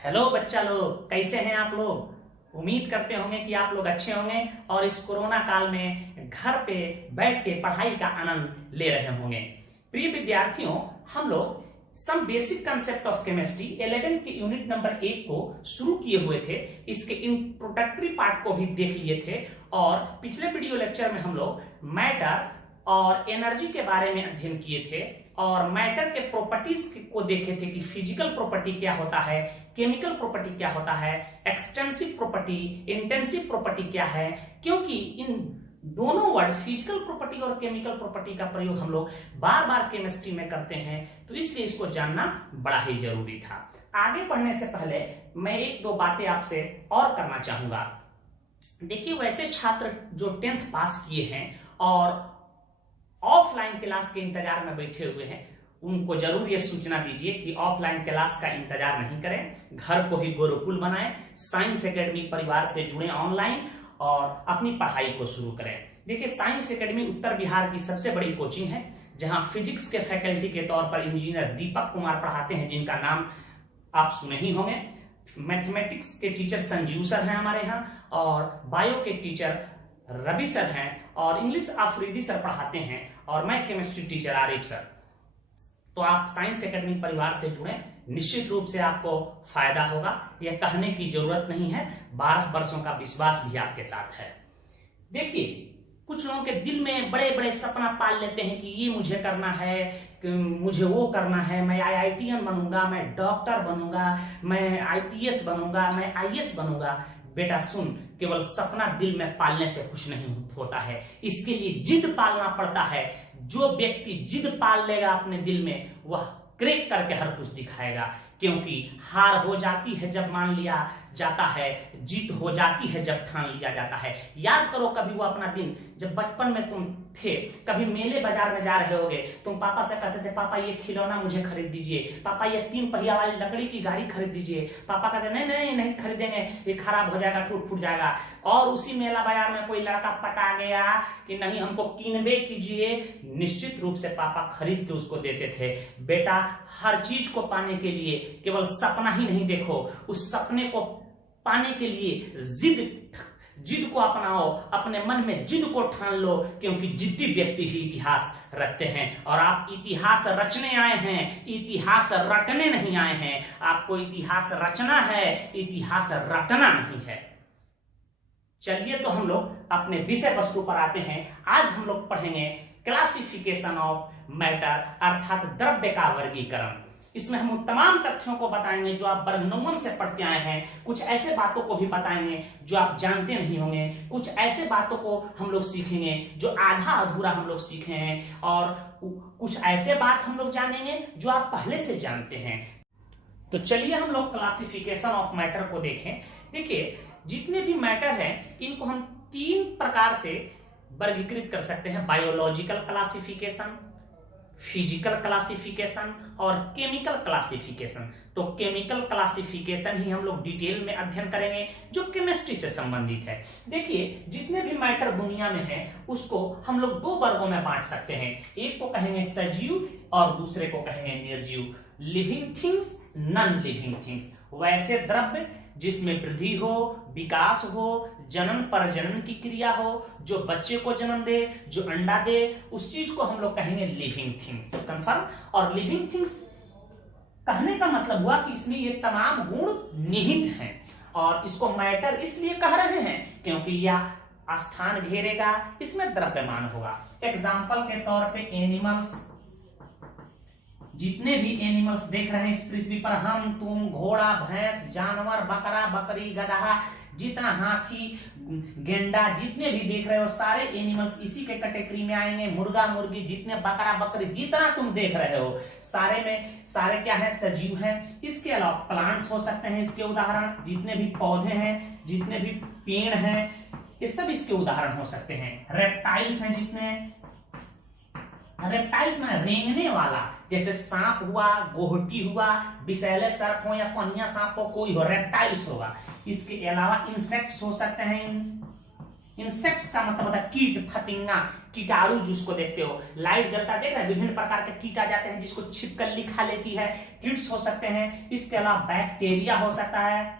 Hello बच्चा लोग, कैसे हैं आप लोग। उम्मीद करते होंगे कि आप लोग अच्छे होंगे और इस कोरोना काल में घर पे बैठ के पढ़ाई का आनंद ले रहे होंगे। प्रिय विद्यार्थियों, हम लोग some basic concept of chemistry 11 के यूनिट नंबर 1 को शुरू किए हुए थे। इसके इंट्रोडक्टरी पार्ट को भी देख लिए थे और पिछले वीडियो लेक्चर में हम लोग मैटर और एनर्जी के बारे में अध्ययन किए थे और मैटर के प्रॉपर्टीज को देखे थे कि फिजिकल प्रॉपर्टी क्या होता है, केमिकल प्रॉपर्टी क्या होता है, एक्सटेंसिव प्रॉपर्टी, इंटेंसिव प्रॉपर्टी क्या है। क्योंकि इन दोनों वर्ड फिजिकल प्रॉपर्टी और केमिकल प्रॉपर्टी का प्रयोग हम लोग बार बार केमिस्ट्री में करते हैं, तो इसलिए इसको जानना बड़ा ही जरूरी था। आगे बढ़ने से पहले मैं एक दो बातें आपसे और करना चाहूंगा। देखिए, वैसे छात्र जो 10th पास किए हैं और ऑफलाइन क्लास के इंतजार में बैठे हुए हैं, उनको जरूर यह सूचना दीजिए कि ऑफलाइन क्लास का इंतजार नहीं करें, घर को ही गुरुकुल बनाएं, साइंस एकेडमी परिवार से जुड़े ऑनलाइन और अपनी पढ़ाई को शुरू करें। देखिए, साइंस एकेडमी उत्तर बिहार की सबसे बड़ी कोचिंग है, जहां फिजिक्स के फैकल्टी के तौर पर इंजीनियर दीपक कुमार पढ़ाते हैं, जिनका नाम आप सुने ही होंगे। मैथमेटिक्स के टीचर संजीव सर हैं हमारे यहाँ, और बायो के टीचर रवि सर हैं, और इंग्लिश अफरीदी सर पढ़ाते हैं, और मैं केमिस्ट्री टीचर आरिफ सर। तो आप साइंस एकेडमी परिवार से जुड़े, निश्चित रूप से आपको फायदा होगा, यह कहने की जरूरत नहीं है। 12 वर्षों का विश्वास भी आपके साथ है। देखिए, कुछ लोगों के दिल में बड़े बड़े सपना पाल लेते हैं कि ये मुझे करना है, मुझे वो करना है, मैं IITian बनूंगा, मैं डॉक्टर बनूंगा, मैं IPS बनूंगा, मैं IAS बनूंगा। बेटा सुन, केवल सपना दिल में पालने से कुछ नहीं होता है, इसके लिए जिद पालना पड़ता है। जो व्यक्ति जिद पाल लेगा अपने दिल में, वह क्रैक करके हर कुछ दिखाएगा। क्योंकि हार हो जाती है जब मान लिया जाता है, जीत हो जाती है जब ठान लिया जाता है। याद करो कभी वो अपना दिन, जब बचपन में तुम थे, कभी मेले बाजार में जा रहे होगे, तुम पापा से कहते थे पापा ये खिलौना मुझे खरीद दीजिए, पापा ये 3 पहिया वाली लकड़ी की गाड़ी खरीद दीजिए। पापा कहते नहीं नहीं नहीं खरीदेंगे, ये खराब हो जाएगा, टूट फूट जाएगा। और उसी मेला बाजार में कोई लड़का पटा गया कि नहीं हमको कीनबे कीजिए, निश्चित रूप से पापा खरीद के उसको देते थे। बेटा, हर चीज को पाने के लिए केवल सपना ही नहीं देखो, उस सपने को पाने के लिए जिद को अपनाओ, अपने मन में जिद को ठान लो, क्योंकि जिद्दी व्यक्ति ही इतिहास रचते हैं। और आप इतिहास रचने आए हैं, इतिहास रटने नहीं आए हैं। आपको इतिहास रचना है, इतिहास रटना नहीं है। चलिए, तो हम लोग अपने विषय वस्तु पर आते हैं। आज हम लोग पढ़ेंगे क्लासिफिकेशन ऑफ मैटर, अर्थात द्रव्य का वर्गीकरण। इसमें हम उन तमाम तथ्यों को बताएंगे जो आप वर्ग 9 से पढ़ते आए हैं। कुछ ऐसे बातों को भी बताएंगे जो आप जानते नहीं होंगे। कुछ ऐसे बातों को हम लोग सीखेंगे जो आधा अधूरा हम लोग सीखे हैं, और कुछ ऐसे बात हम लोग जानेंगे जो आप पहले से जानते हैं। तो चलिए हम लोग क्लासिफिकेशन ऑफ मैटर को देखें। देखिए, जितने भी मैटर हैं इनको हम 3 प्रकार से वर्गीकृत कर सकते हैं: बायोलॉजिकल क्लासिफिकेशन, फिजिकल क्लासिफिकेशन और केमिकल क्लासिफिकेशन। तो केमिकल क्लासिफिकेशन ही हम लोग डिटेल में अध्ययन करेंगे, जो केमिस्ट्री से संबंधित है। देखिए, जितने भी मैटर दुनिया में है उसको हम लोग 2 वर्गों में बांट सकते हैं। एक को कहेंगे सजीव और दूसरे को कहेंगे निर्जीव। Living things, non living things. वैसे द्रव्य जिसमें वृद्धि हो, विकास हो, जनन प्रजनन की क्रिया हो, जो बच्चे को जन्म दे, जो अंडा दे, उस चीज को हम लोग कहेंगे लिविंग थिंग्स। कंफर्म। और लिविंग थिंग्स कहने का मतलब हुआ कि इसमें ये तमाम गुण निहित हैं, और इसको मैटर इसलिए कह रहे हैं क्योंकि यह स्थान घेरेगा, इसमें द्रव्यमान होगा। एग्जाम्पल के तौर पे एनिमल्स, जितने भी एनिमल्स देख रहे हैं इस पृथ्वी पर, हम तुम, घोड़ा, भैंस, जानवर, बकरा, बकरी, गधा, जितना हाथी, गेंडा, जितने भी देख रहे हो सारे एनिमल्स इसी के कैटेगरी में आएंगे। मुर्गा, मुर्गी, जितने बकरा, बकरी, जितना तुम देख रहे हो सारे क्या है? सजीव हैं। इसके अलावा प्लांट्स हो सकते हैं इसके उदाहरण, जितने भी पौधे हैं, जितने भी पेड़ हैं, ये सब इसके उदाहरण हो सकते हैं। रेप्टाइल्स हैं, जितने रेप्टाइल्स में रेंगने वाला, जैसे सांप हुआ, गोहटी हुआ, विषैले सर्प हो या पनिया सांप हो, कोई हो, रेप्टाइल्स होगा। इसके अलावा इंसेक्ट्स हो सकते हैं, इंसेक्ट्स का मतलब होता है कीट फतिंगा, कीटाणु जिसको देखते हो, लाइट जलता देख रहे हैं, विभिन्न प्रकार के कीट आ जाते हैं जिसको छिपकली खा लेती है, कीट्स हो सकते हैं। इसके अलावा बैक्टीरिया हो सकता है,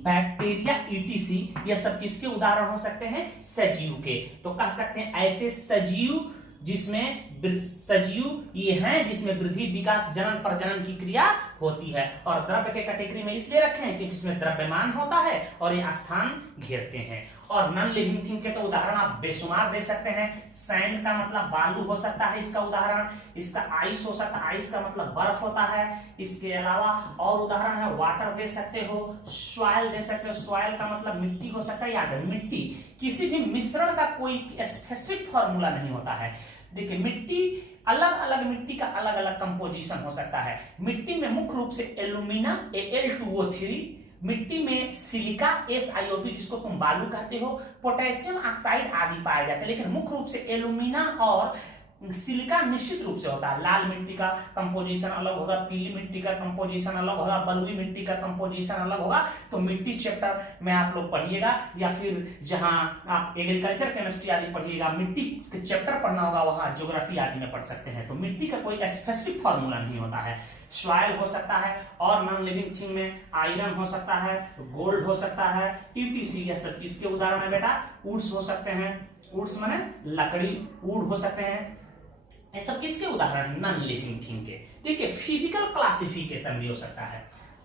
बैक्टीरिया ईटीसी, यह सब किसके उदाहरण हो सकते हैं? सजीव के। तो कह सकते हैं ऐसे सजीव जिसमें सजीव ये हैं जिसमें वृद्धि विकास जनन प्रजनन की क्रिया होती है। और द्रव्य के कैटेगरी में इसलिए रखे हैं क्योंकि इसमें द्रव्यमान होता है और ये स्थान घेरते हैं। और नॉन लिविंग थिंग के तो उदाहरण आप बेशुमार दे सकते हैं। सैंड का मतलब बालू हो सकता है इसका उदाहरण, इसका आइस हो सकता है, आइस का मतलब बर्फ होता है। इसके अलावा और उदाहरण है वाटर दे सकते हो, सॉइल दे सकते हो, सॉइल का मतलब मिट्टी हो सकता है। याद है मिट्टी किसी भी मिश्रण का कोई स्पेसिफिक फॉर्मूला नहीं होता है। देखिए मिट्टी अलग अलग मिट्टी का अलग अलग कंपोजिशन हो सकता है। मिट्टी में मुख्य रूप से एल्यूमिना Al2O3, मिट्टी में सिलिका SiO2 जिसको तुम बालू कहते हो, पोटेशियम ऑक्साइड आदि पाए जाते हैं। लेकिन मुख्य रूप से एल्यूमिना और सिलिका निश्चित रूप से होता है। लाल मिट्टी का कंपोजिशन अलग होगा, पीली मिट्टी का कंपोजिशन अलग होगा, बलुई मिट्टी का कंपोजिशन अलग होगा। तो मिट्टी चैप्टर में आप लोग पढ़िएगा या फिर जहां आप एग्रीकल्चर केमिस्ट्री आदि पढ़िएगा, मिट्टी के चैप्टर पढ़ना होगा वहां ज्योग्राफी आदि में पढ़ सकते हैं। तो मिट्टी का कोई स्पेसिफिक फॉर्मूला नहीं होता है। सॉइल हो सकता है और नॉन लिविंग थिंग में आयरन हो सकता है, गोल्ड हो सकता है, ईटीसी, यह सब किसके उदाहरण है बेटा? वुड्स हो सकते हैं, वुड्स माने लकड़ी, वुड हो सकते हैं, ये सब किसके उदाहरण है? नॉन लिविंग थिंग के। देखिए फिजिकल क्लासिफिकेशन भी हो सकता है।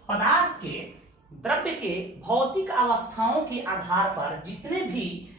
पदार्थ के, द्रव्य के भौतिक अवस्थाओं के आधार पर जितने भी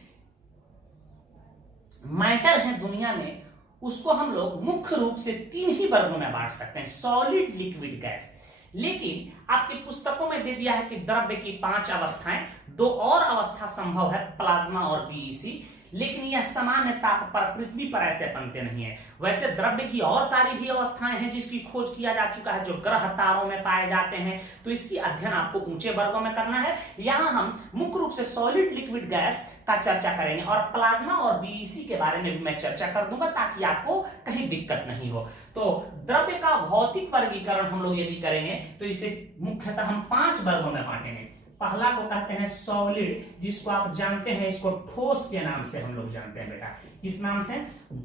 मैटर हैं दुनिया में, उसको हम लोग मुख्य रूप से 3 ही वर्गों में बांट सकते हैं, सॉलिड, लिक्विड, गैस। लेकिन आपकी पुस्तकों में दे दिया है कि द्रव्य की 5 अवस्थाएं, 2 और अवस्था संभव है, प्लाज्मा और बीईसी। लेकिन यह सामान्य ताप पर, पृथ्वी पर ऐसे बनते नहीं है। वैसे द्रव्य की और सारी भी अवस्थाएं हैं जिसकी खोज किया जा चुका है, जो ग्रह तारों में पाए जाते हैं। तो इसकी अध्ययन आपको ऊंचे वर्गों में करना है। यहां हम मुख्य रूप से सॉलिड, लिक्विड, गैस का चर्चा करेंगे और प्लाज्मा और बीईसी के बारे में भी मैं चर्चा कर दूंगा ताकि आपको कहीं दिक्कत नहीं हो। तो द्रव्य का भौतिक वर्गीकरण हम लोग यदि करेंगे तो इसे मुख्यतः हम 5 वर्गों में बांटेंगे। पहला को कहते हैं सॉलिड, जिसको आप जानते हैं, इसको ठोस के नाम से हम लोग जानते हैं बेटा। किस नाम से?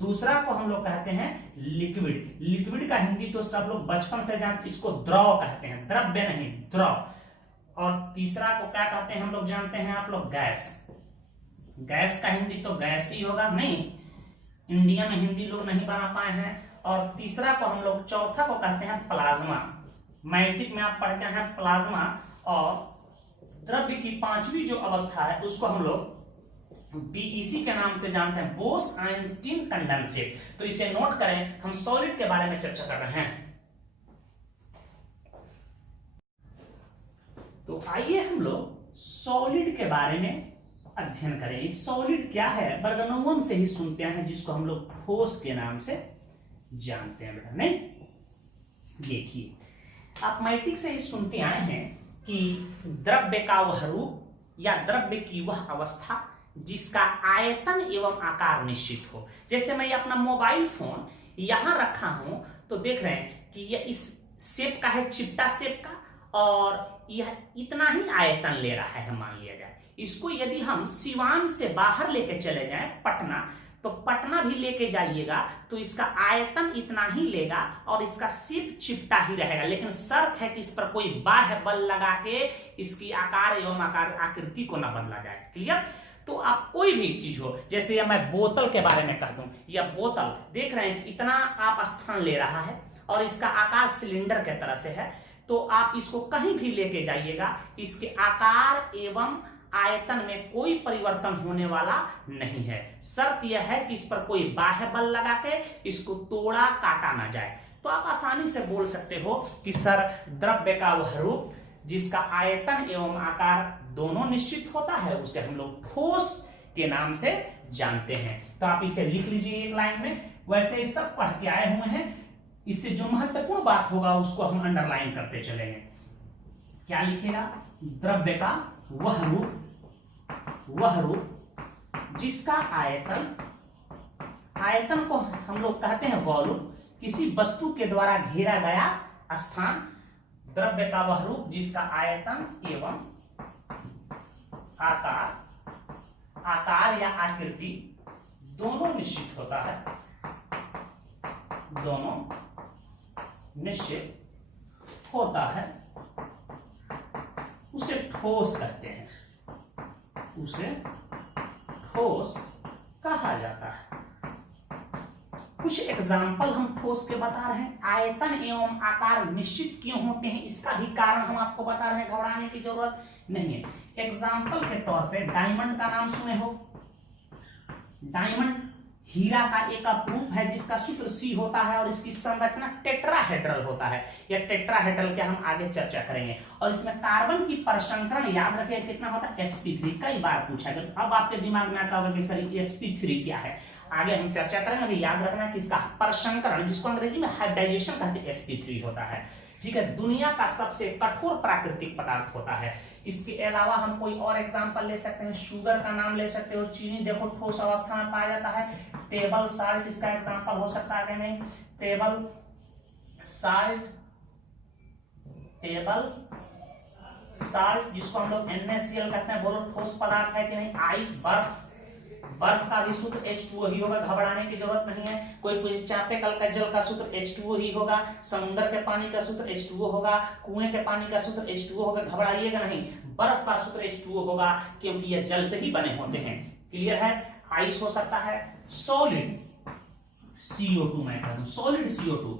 दूसरा को हम लोग कहते हैं लिक्विड। लिक्विड का हिंदी तो सब लोग बचपन से जानते, इसको द्रव कहते हैं, द्रव्य नहीं, द्रव। और तीसरा को क्या कहते हैं हम लोग जानते हैं आप लोग? गैस। गैस का हिंदी तो गैस ही होगा, नहीं, इंडिया में हिंदी लोग नहीं बना पाए हैं। और तीसरा को हम लोग, चौथा को कहते हैं प्लाज्मा। मैट्रिक में आप पढ़ते हैं प्लाज्मा। और द्रव्य की 5वीं जो अवस्था है उसको हम लोग बीईसी के नाम से जानते हैं, बोस आइंस्टीन कंडेंसेट। तो इसे नोट करें, हम सॉलिड के बारे में चर्चा कर रहे हैं। तो आइए हम लोग सॉलिड के बारे में अध्ययन करें। सॉलिड क्या है? बर्गनोवम से ही सुनते हैं, जिसको हम लोग ठोस के नाम से जानते हैं बेटा। नहीं, देखिए आप मैट्रिक से ही सुनते आए हैं कि द्रव्य का वह रूप या द्रव्य की वह अवस्था जिसका आयतन एवं आकार निश्चित हो। जैसे मैं अपना मोबाइल फोन यहां रखा हूं तो देख रहे हैं कि यह इस शेप का है, चिपटा शेप का, और यह इतना ही आयतन ले रहा है। मान लिया जाए इसको यदि हम सिवान से बाहर लेके चले जाएं, पटना, तो पटना भी लेके जाइएगा तो इसका आयतन इतना ही लेगा और इसका शेप चिपटा ही रहेगा। लेकिन शर्त है कि इस पर कोई बाह्य बल लगा के इसकी आकार एवं आकृति को न बदला जाए। क्लियर? तो आप कोई भी चीज हो, जैसे या मैं बोतल के बारे में कह दूं, यह बोतल देख रहे हैं कि इतना आप स्थान ले रहा है और इसका आकार सिलेंडर के तरह से है। तो आप इसको कहीं भी लेके जाइएगा, इसके आकार एवं आयतन में कोई परिवर्तन होने वाला नहीं है। शर्त यह है कि इस पर कोई बाह्य बल लगा के इसको तोड़ा काटा ना जाए। तो आप आसानी से बोल सकते हो कि सर द्रव्य का वह रूप जिसका आयतन एवं आकार दोनों निश्चित होता है उसे हम लोग ठोस के नाम से जानते हैं। तो आप इसे लिख लीजिए एक लाइन में। वैसे सब पढ़ के आए हुए हैं, इससे जो महत्वपूर्ण बात होगा उसको हम अंडरलाइन करते चलेंगे। क्या लिखेगा? द्रव्य का वह रूप जिसका आयतन को हम लोग कहते हैं वॉल्यूम, किसी वस्तु के द्वारा घेरा गया स्थान। द्रव्य का वह रूप जिसका आयतन एवं आकार आकार या आकृति दोनों निश्चित होता है, दोनों निश्चित होता है, उसे ठोस कहते हैं, उसे ठोस कहा जाता है। कुछ एग्जाम्पल हम ठोस के बता रहे हैं। आयतन एवं आकार निश्चित क्यों होते हैं, इसका भी कारण हम आपको बता रहे हैं, घबराने की जरूरत नहीं है। एग्जाम्पल के तौर पे डायमंड का नाम सुने हो। डायमंड हीरा का एक अपरूप है जिसका सूत्र C होता है और इसकी संरचना टेट्राहेड्रल होता है। यह टेट्राहेड्रल के हम आगे चर्चा करेंगे। और इसमें कार्बन की परसंकरण याद रखिए कितना होता है, sp3। कई बार पूछा गया, अब आपके दिमाग में आता होगा कि सर sp3 क्या है, आगे हम चर्चा करेंगे। अभी याद रखना है किसका परसंकरण, जिसको अंग्रेजी में हाइब्रिडाइजेशन कहते हैं, sp3 होता है। ठीक है, दुनिया का सबसे कठोर प्राकृतिक पदार्थ होता है। इसके अलावा हम कोई और एग्जांपल ले सकते हैं, शुगर का नाम ले सकते हो। चीनी देखो ठोस अवस्था में पाया जाता है। टेबल साल्ट इसका एग्जांपल हो सकता है कि नहीं, टेबल साल्ट, टेबल साल्ट जिसको हम लोग NaCl कहते हैं, बोलो ठोस पदार्थ है कि नहीं। आइस, बर्फ, बर्फ का भी सूत्र H2O ही होगा, घबराने की जरूरत नहीं है। कोई पूछे चापेकल का जल का सूत्र H2O ही होगा, समुद्र के पानी का सूत्र H2O होगा, कुएं के पानी का सूत्र H2O होगा, घबराइएगा नहीं। बर्फ का सूत्र H2O होगा क्योंकि ये जल से ही बने होते हैं। क्लियर है। आइस हो सकता है, सॉलिड CO2 मैं कह दूं, सॉलिड CO2,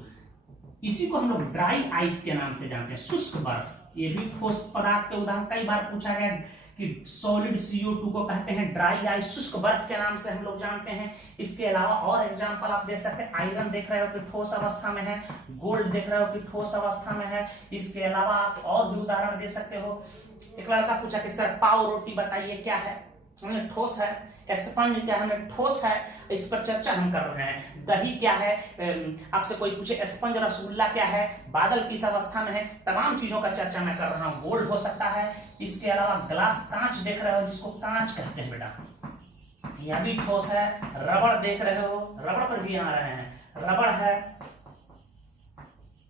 इसी को हम लोग ड्राई आइस के नाम से जानते हैं। शुष्क बर्फ, ये भी ठोस पदार्थ के उदाहरण, कई बार पूछा गया कि सॉलिड CO2 को कहते हैं ड्राई आइस, शुष्क बर्फ के नाम से हम लोग जानते हैं। इसके अलावा और एग्जांपल आप दे सकते हैं। आयरन देख रहे हो कि ठोस अवस्था में है, गोल्ड देख रहे हो कि ठोस अवस्था में है। इसके अलावा आप और भी उदाहरण दे सकते हो। एक लड़का पूछा कि सर पाव रोटी बताइए क्या है, हमने ठोस है। स्पंज क्या है, हमें ठोस है, इस पर चर्चा हम कर रहे हैं। दही क्या है, आपसे कोई पूछे स्पंज रसगुल्ला क्या है, बादल किस अवस्था में है, तमाम चीजों का चर्चा मैं कर रहा हूं। गोल्ड हो सकता है। इसके अलावा ग्लास, कांच देख रहे हो जिसको कांच कहते हैं बेटा, यह भी ठोस है। रबड़ देख रहे हो, रबड़ पर भी आ रहे हैं, रबड़ है।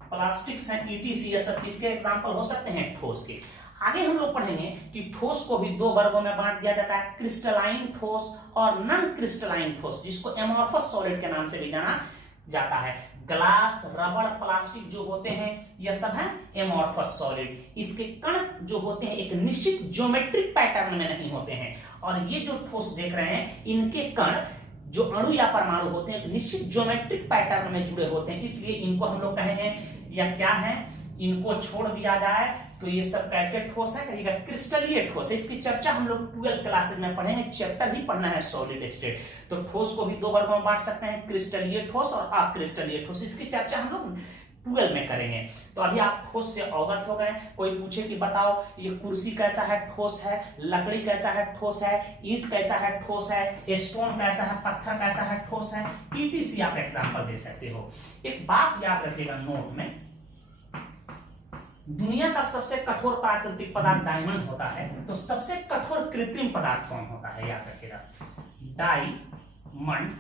प्लास्टिक्स है, ETC, ये सब किसके एग्जाम्पल हो सकते हैं, ठोस के। आगे हम लोग पढ़ेंगे कि ठोस को भी दो वर्गों में बांट दिया जाता है, क्रिस्टलाइन ठोस और नॉन क्रिस्टलाइन ठोस, जिसको एमोर्फस सॉलिड के नाम से भी जाना जाता है। ग्लास, रबड़, प्लास्टिक जो होते हैं ये सब है एमोर्फस सॉलिड। इसके कण जो होते हैं एक निश्चित ज्योमेट्रिक पैटर्न में नहीं होते हैं। और ये जो ठोस देख रहे हैं इनके कण जो अणु या परमाणु होते हैं एक निश्चित ज्योमेट्रिक पैटर्न में जुड़े होते हैं, इसलिए इनको हम लोग कहेंगे या क्या है, इनको छोड़ दिया जाए तो ये सब कैसे ठोस है, कहिएगा क्रिस्टलीय ठोस है। इसकी चर्चा हम लोग 12 क्लासेस में पढ़ेंगे, चैप्टर ही पढ़ना है सॉलिड स्टेट। तो ठोस को भी दो वर्गों में बांट सकते हैं, क्रिस्टलीय ठोस और अक्रिस्टलीय ठोस। इसकी चर्चा हम लोग 12 में करेंगे। तो अभी आप ठोस से अवगत हो गए। कोई पूछे कि बताओ ये कुर्सी कैसा है, ठोस है, लकड़ी कैसा है, ठोस है, ईंट कैसा है, ठोस है, स्टोन कैसा है, पत्थर कैसा है, ठोस है, ETC आप एग्जाम्पल दे सकते हो। एक बात याद रखिएगा नोट में, दुनिया का सबसे कठोर प्राकृतिक पदार्थ डायमंड होता है, तो सबसे कठोर कृत्रिम पदार्थ कौन होता है, याद रखिएगा। डायमंड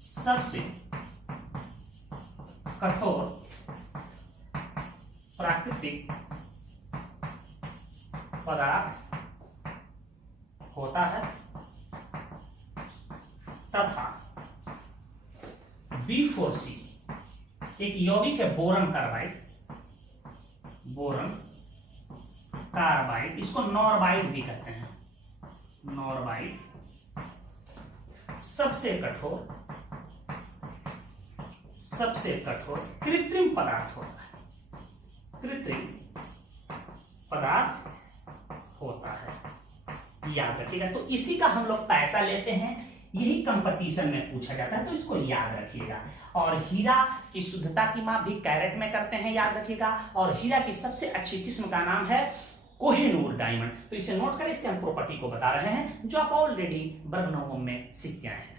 सबसे कठोर प्राकृतिक पदार्थ होता है तथा B4C एक यौगिक है बोरन कार्बाइड, बोरन कार्बाइड, इसको नॉर्बाइड भी कहते हैं। नॉर्बाइड सबसे कठोर कृत्रिम पदार्थ होता है, कृत्रिम पदार्थ होता है, याद रखिएगा। तो इसी का हम लोग पैसा लेते हैं, यही कंपटीशन में पूछा जाता है, तो इसको याद रखिएगा। और हीरा की शुद्धता की माप भी कैरेट में करते हैं, याद रखिएगा। और हीरा की सबसे अच्छी किस्म का नाम है कोहिनूर डायमंड। तो इसे नोट करें, इसके हम प्रॉपर्टी को बता रहे हैं जो आप ऑलरेडी वर्ग 9 में सीख के आए हैं।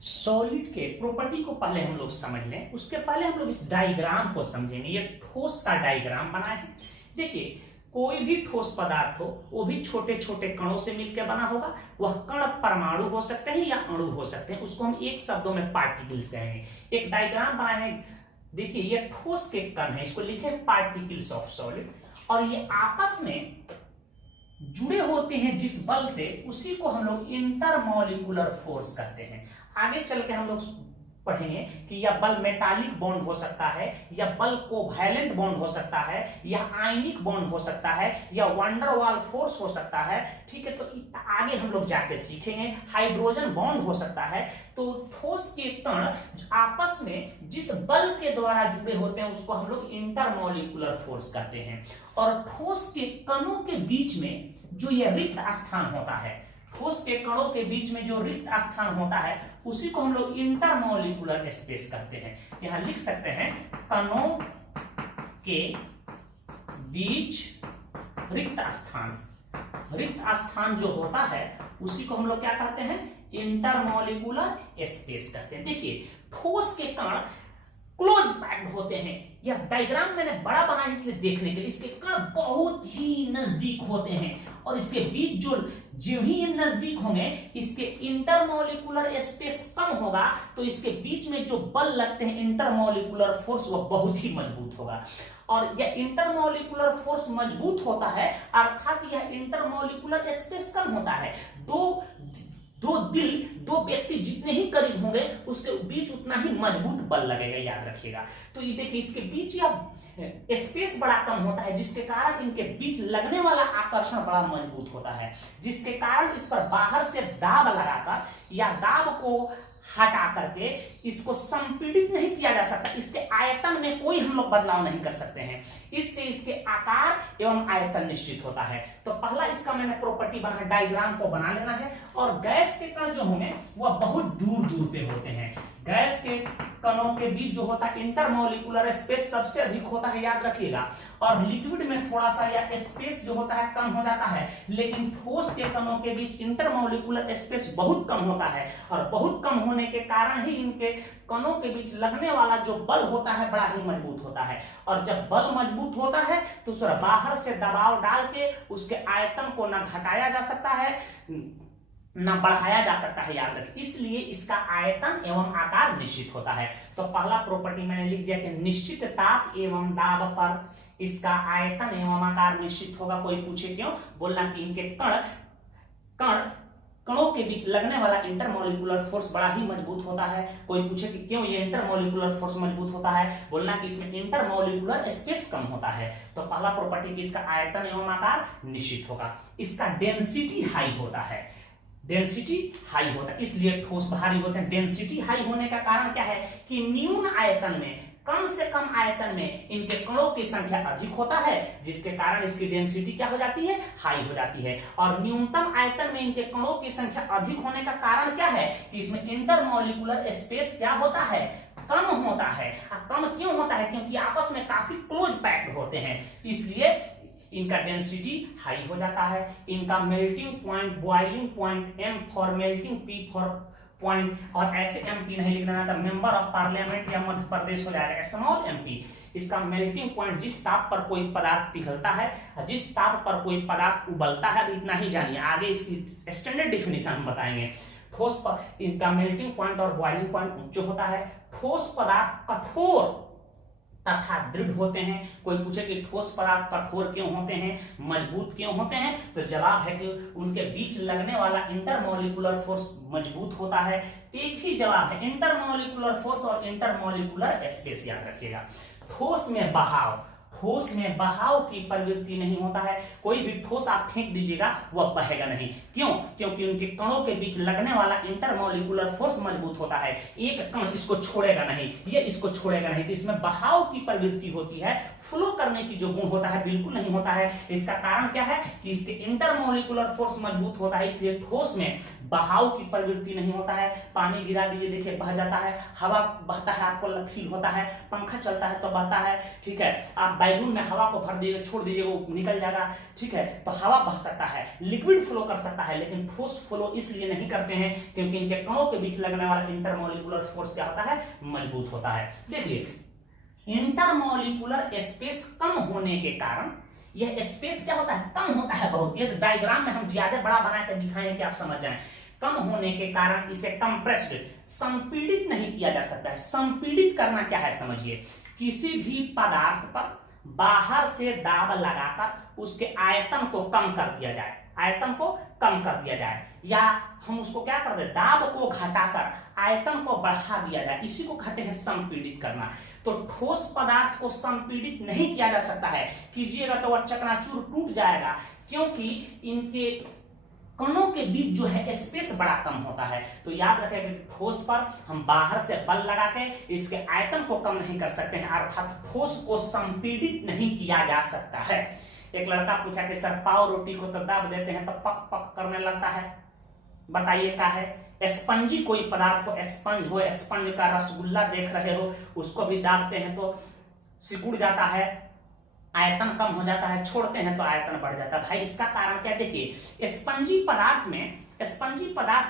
सॉलिड के प्रॉपर्टी को पहले हम लोग समझ लें, उसके पहले हम लोग इस डायग्राम को समझेंगे। ये ठोस का डायग्राम बनाए हैं। देखिए कोई भी ठोस पदार्थ हो वो भी छोटे छोटे कणों से मिलकर बना होगा। वह कण परमाणु हो सकते हैं या अणु हो सकते हैं, उसको हम एक शब्दों में पार्टिकल्स कहेंगे। एक डायग्राम बनाए हैं, देखिए ये ठोस के कण है, इसको लिखे पार्टिकल्स ऑफ सॉलिड। और ये आपस में जुड़े होते हैं जिस बल से, उसी को हम लोग इंटरमॉलिक्यूलर फोर्स कहते हैं। आगे चल के हम लोग पढ़ेंगे कि यह बल मेटालिक बॉन्ड हो सकता है, या बल कोवैलेंट बॉन्ड हो सकता है, या आयनिक बॉन्ड हो सकता है, या वंडरवाल फोर्स हो सकता है। ठीक है, तो आगे हम लोग जाके सीखेंगे। हाइड्रोजन बॉन्ड हो सकता है। तो ठोस के कण आपस में जिस बल के द्वारा जुड़े होते हैं उसको हम लोग इंटरमॉलिक्यूलर फोर्स कहते हैं। और ठोस के कणों के बीच में जो यह रिक्त स्थान होता है, ठोस के कणों के बीच में जो रिक्त स्थान होता है उसी को हम लोग इंटरमॉलिक्यूलर स्पेस कहते हैं। यहां लिख सकते हैं कणों के बीच रिक्त स्थान। रिक्त स्थान जो होता है उसी को हम लोग क्या कहते हैं, इंटरमॉलिक्यूलर स्पेस कहते हैं। देखिए, ठोस के कण क्लोज पैक्ड होते हैं। यह डायग्राम मैंने बड़ा बनाया इसलिए देखने के लिए, इसके कण बहुत ही नजदीक होते हैं और इसके बीच जो ही ये नजदीक होंगे इसके इंटरमॉलिक्यूलर स्पेस कम होगा, तो इसके बीच में जो बल लगते हैं इंटरमॉलिक्यूलर फोर्स वो बहुत ही मजबूत होगा। और यह इंटरमॉलिक्यूलर फोर्स मजबूत होता है अर्थात यह इंटरमॉलिक्यूलर स्पेस कम होता है। दो व्यक्ति जितने ही करीब होंगे उसके बीच उतना ही मजबूत बल लगेगा, याद रखिएगा। तो ये देखिए, इसके बीच या स्पेस बड़ा कम होता है जिसके कारण इनके बीच लगने वाला आकर्षण बड़ा मजबूत होता है, जिसके कारण इस पर बाहर से दाब लगाकर या दाब को हटा करके इसको संपीड़ित नहीं किया जा सकता। इसके आयतन में कोई हम लोग बदलाव नहीं कर सकते हैं, इससे इसके आकार एवं आयतन निश्चित होता है। तो पहला इसका मैंने प्रॉपर्टी बना, डायग्राम को बना लेना है। और गैस के कण जो होंगे वह बहुत दूर दूर पे होते हैं। गैस के कणों के बीच जो होता है इंटरमॉलिक्यूलर स्पेस सबसे अधिक होता है, याद रखिएगा। और लिक्विड में थोड़ा सा या स्पेस जो होता है कम हो जाता है, लेकिन ठोस के कणों के बीच इंटरमॉलिक्यूलर स्पेस बहुत कम होता है। और बहुत कम होने के कारण ही इनके कणों के बीच लगने वाला जो बल होता है बड़ा ही मजबूत होता है। और जब बल मजबूत होता है तो उस पर बाहर से दबाव डाल के उसके आयतन को न घटाया जा सकता है न बढ़ाया जा सकता है, याद रखें। इसलिए इसका आयतन एवं आकार निश्चित होता है। तो पहला प्रॉपर्टी मैंने लिख दिया कि निश्चित ताप एवं दाब पर इसका आयतन एवं आकार निश्चित होगा। कोई पूछे क्यों, बोलना कि इनके कणों के बीच लगने वाला इंटरमॉलिक्यूलर फोर्स बड़ा ही मजबूत होता है। कोई पूछे कि क्यों ये इंटरमॉलिक्यूलर फोर्स मजबूत होता है, बोलना कि इसमें इंटरमॉलिक्यूलर स्पेस कम होता है। तो पहला प्रॉपर्टी कि इसका आयतन एवं आकार निश्चित होगा। इसका डेंसिटी हाई होता है, डेंसिटी हाई होता है, इसलिए ठोस भारी होते हैं। डेंसिटी हाई होने का कारण क्या है कि न्यून आयतन में, कम से कम आयतन में इनके कणों की संख्या अधिक होता है, जिसके कारण इसकी डेंसिटी क्या हो जाती है, हाई हो जाती है। और न्यूनतम आयतन में इनके कणों की संख्या अधिक होने का कारण क्या है कि इसमें इंटरमॉलिक्यूलर स्पेस क्या होता है, कम होता है। कम क्यों होता है, क्योंकि आपस में काफी क्लोज पैक्ड होते हैं, इसलिए इनका डेंसिटी हाई हो जाता है। इनका melting point, boiling point, M for melting, P for point, और ऐसे MP नहीं लिखना था, मेंबर ऑफ पार्लियामेंट या मध्य प्रदेश हो जाएगा, स्मॉल MP। इसका मेल्टिंग पॉइंट, जिस ताप पर कोई पदार्थ पिघलता है, जिस ताप पर कोई पदार्थ उबलता है, इतना ही जानिए, आगे इसकी स्टैंडर्ड डेफिनेशन हम बताएंगे। ठोस पर इनका मेल्टिंग पॉइंट और बॉइलिंग पॉइंट जो होता है, ठोस पदार्थ कठोर तथा दृढ़ होते हैं। कोई पूछे कि ठोस पदार्थ कठोर क्यों होते हैं, मजबूत क्यों होते हैं, तो जवाब है कि उनके बीच लगने वाला इंटरमॉलिक्यूलर फोर्स मजबूत होता है। एक ही जवाब है, इंटरमॉलिक्यूलर फोर्स और इंटरमॉलिक्यूलर स्पेस, याद रखिएगा। ठोस में बहाव की प्रवृत्ति नहीं होता है। कोई भी ठोस आप फेंक दीजिएगा वह बहेगा नहीं, क्यों, क्योंकि उनके कणों के बीच लगने वाला इंटरमॉलिक्यूलर फोर्स मजबूत होता है। एक कण इसको छोड़ेगा नहीं, ये इसको छोड़ेगा नहीं, तो इसमें बहाव की प्रवृत्ति होती है। फ्लो करने की जो गुण होता है बिल्कुल नहीं होता है। इसका कारण क्या है कि इसके इंटरमॉलिक्यूलर फोर्स मजबूत होता है, इसलिए ठोस में बहाव की प्रवृत्ति नहीं होता है। पानी गिरा दीजिए, देखिए बह जाता है, हवा बहता है, आपको फील होता है, पंखा चलता है तो बहता है, ठीक है। आप बैलून में हवा को भर दीजिए, छोड़ दीजिए, वो निकल जाएगा, ठीक है। तो हवा बह सकता है, लिक्विड फ्लो कर सकता है, लेकिन ठोस फ्लो इसलिए नहीं करते हैं क्योंकि इनके कणों के बीच लगने वाला इंटरमॉलिक्यूलर फोर्स क्या होता है, मजबूत होता है। देखिए, इंटरमॉलिक्यूलर स्पेस कम होने के कारण यह स्पेस क्या होता है, कम होता है बहुत। ये डायग्राम में हम ज्यादा बड़ा बनाकर दिखाए हैं कि आप समझ जाएं। कम होने के कारण इसे कंप्रेस्ड, संपीड़ित नहीं किया जा सकता है। संपीड़ित करना क्या है समझिए, किसी भी पदार्थ पर बाहर से दाब लगाकर उसके आयतन को कम कर दिया जाए, आयतन को कम कर दिया जाए, या हम उसको क्या कर दे, दाब को घटाकर आयतन को बढ़ा दिया जाए, इसी को कहते हैं संपीड़ित करना। तो ठोस पदार्थ को संपीड़ित नहीं किया जा सकता है, कीजिएगा तो वह चकनाचूर टूट जाएगा, क्योंकि इनके कणों के बीच जो है स्पेस बड़ा कम होता है। तो याद रखें कि ठोस पर हम बाहर से बल लगा के इसके आयतन को कम नहीं कर सकते हैं, अर्थात ठोस को संपीड़ित नहीं किया जा सकता है। एक लड़का पूछा कि सर पाव रोटी को तो दाब देते हैं तो पक पक करने लगता है, बताइए क्या है। स्पंजी कोई पदार्थ हो, स्पंज हो, स्पंज का रसगुल्ला देख रहे हो, उसको भी दाबते हैं तो सिकुड़ जाता है, आयतन कम हो जाता है, छोड़ते हैं तो आयतन बढ़ जाता है। भाई इसका कारण क्या, देखिए स्पंजी पदार्थ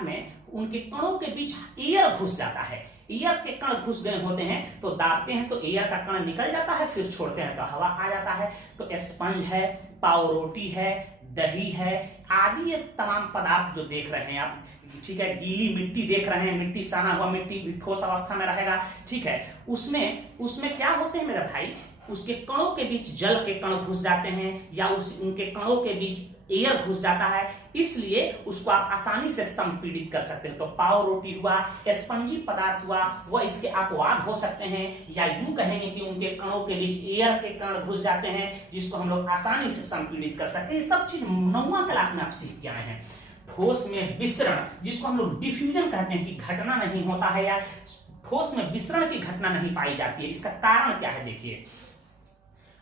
में उनके कणों के बीच एयर घुस जाता है, एयर के कण घुस गए होते हैं तो दाबते हैं तो एयर का कण निकल जाता है, फिर छोड़ते हैं तो हवा आ जाता है। तो स्पंज है, पाव रोटी है, दही है, आदि ये तमाम पदार्थ जो देख रहे हैं आप, ठीक है, गीली मिट्टी देख रहे हैं, मिट्टी साना हुआ मिट्टी भी ठोस अवस्था में रहेगा, ठीक है, उसमें क्या होते हैं मेरे भाई, उसके कणों के बीच जल के कण घुस जाते हैं, या उनके कणों के बीच एयर घुस जाता है, इसलिए उसको आप आसानी से संपीड़ित कर सकते हैं। तो पाव रोटी हुआ, स्पंजी पदार्थ हुआ, वह इसके अपवाद हो सकते हैं, या यूं कहेंगे कि उनके कणों के बीच एयर के कण घुस जाते हैं, जिसको हम लोग आसानी से संपीड़ित कर सकते हैं। ये सब चीज 9वीं क्लास में आप सीख के आए हैं। ठोस में विसरण, जिसको हम लोग डिफ्यूजन कहते हैं, कि घटना नहीं होता है या ठोस में विसरण की घटना नहीं पाई जाती है। इसका कारण क्या है, देखिए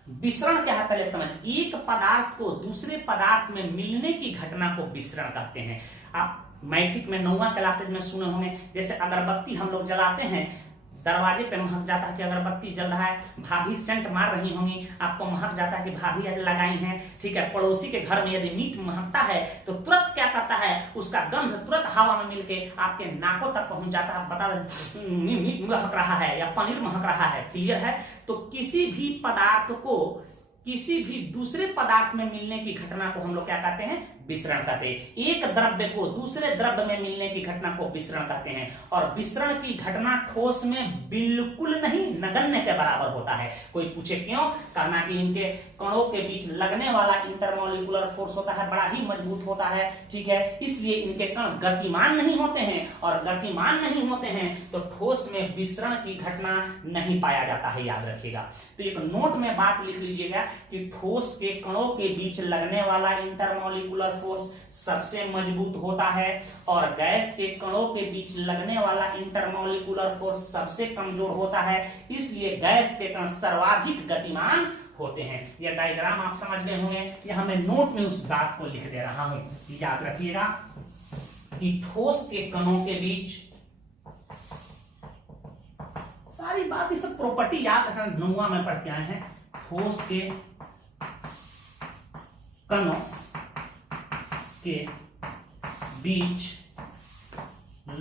विसरण क्या है पहले समझ। एक पदार्थ को दूसरे पदार्थ में मिलने की घटना को विसरण कहते हैं। आप मैट्रिक में 9वीं क्लासेज में सुने होंगे, जैसे अगरबत्ती हम लोग जलाते हैं, दरवाजे पे महक जाता है कि अगरबत्ती जल रहा है, भाभी सेंट मार रही होंगी, आपको महक जाता है कि भाभी आज लगाई हैं, ठीक है। पड़ोसी के घर में यदि मीट महकता है तो तुरंत क्या करता है, उसका गंध तुरंत हवा में मिलके आपके नाकों तक पहुंच जाता है, बता मीट महक रहा है या पनीर महक रहा है, क्लियर है। तो किसी भी पदार्थ को किसी भी दूसरे पदार्थ में मिलने की घटना को हम लोग क्या कहते हैं, विसरण कहते हैं। एक द्रव्य को दूसरे द्रव्य में मिलने की घटना को विसरण कहते हैं। और विसरण की घटना ठोस में बिल्कुल नहीं, नगण्य के बराबर होता है। कोई पूछे क्यों, कहना कि इनके कणों के बीच लगने वाला इंटरमॉलिक्यूलर फोर्स होता है, बड़ा ही मजबूत होता है, ठीक है, इसलिए इनके कण गतिमान नहीं होते हैं, और गतिमान नहीं होते हैं तो ठोस में विसरण की घटना नहीं पाया जाता है, याद रखिएगा। तो एक नोट में बात लिख लीजिएगा कि ठोस के कणों के बीच लगने वाला इंटरमॉलिक्यूलर फोर्स सबसे मजबूत होता है, और गैस के कणों के बीच लगने वाला इंटरमॉलिक्यूलर फोर्स सबसे कमजोर होता है, इसलिए गैस के कण सर्वाधिक गतिमान होते हैं। यह डायग्राम आप समझ गए होंगे, यहां मैं नोट में उस बात को लिख दे रहा हूं, याद रखिएगा कि ठोस के कणों के बीच सारी बात, ये सब प्रॉपर्टी याद रखना, 9वीं में पढ़ के आए हैं। ठोस के कणों के बीच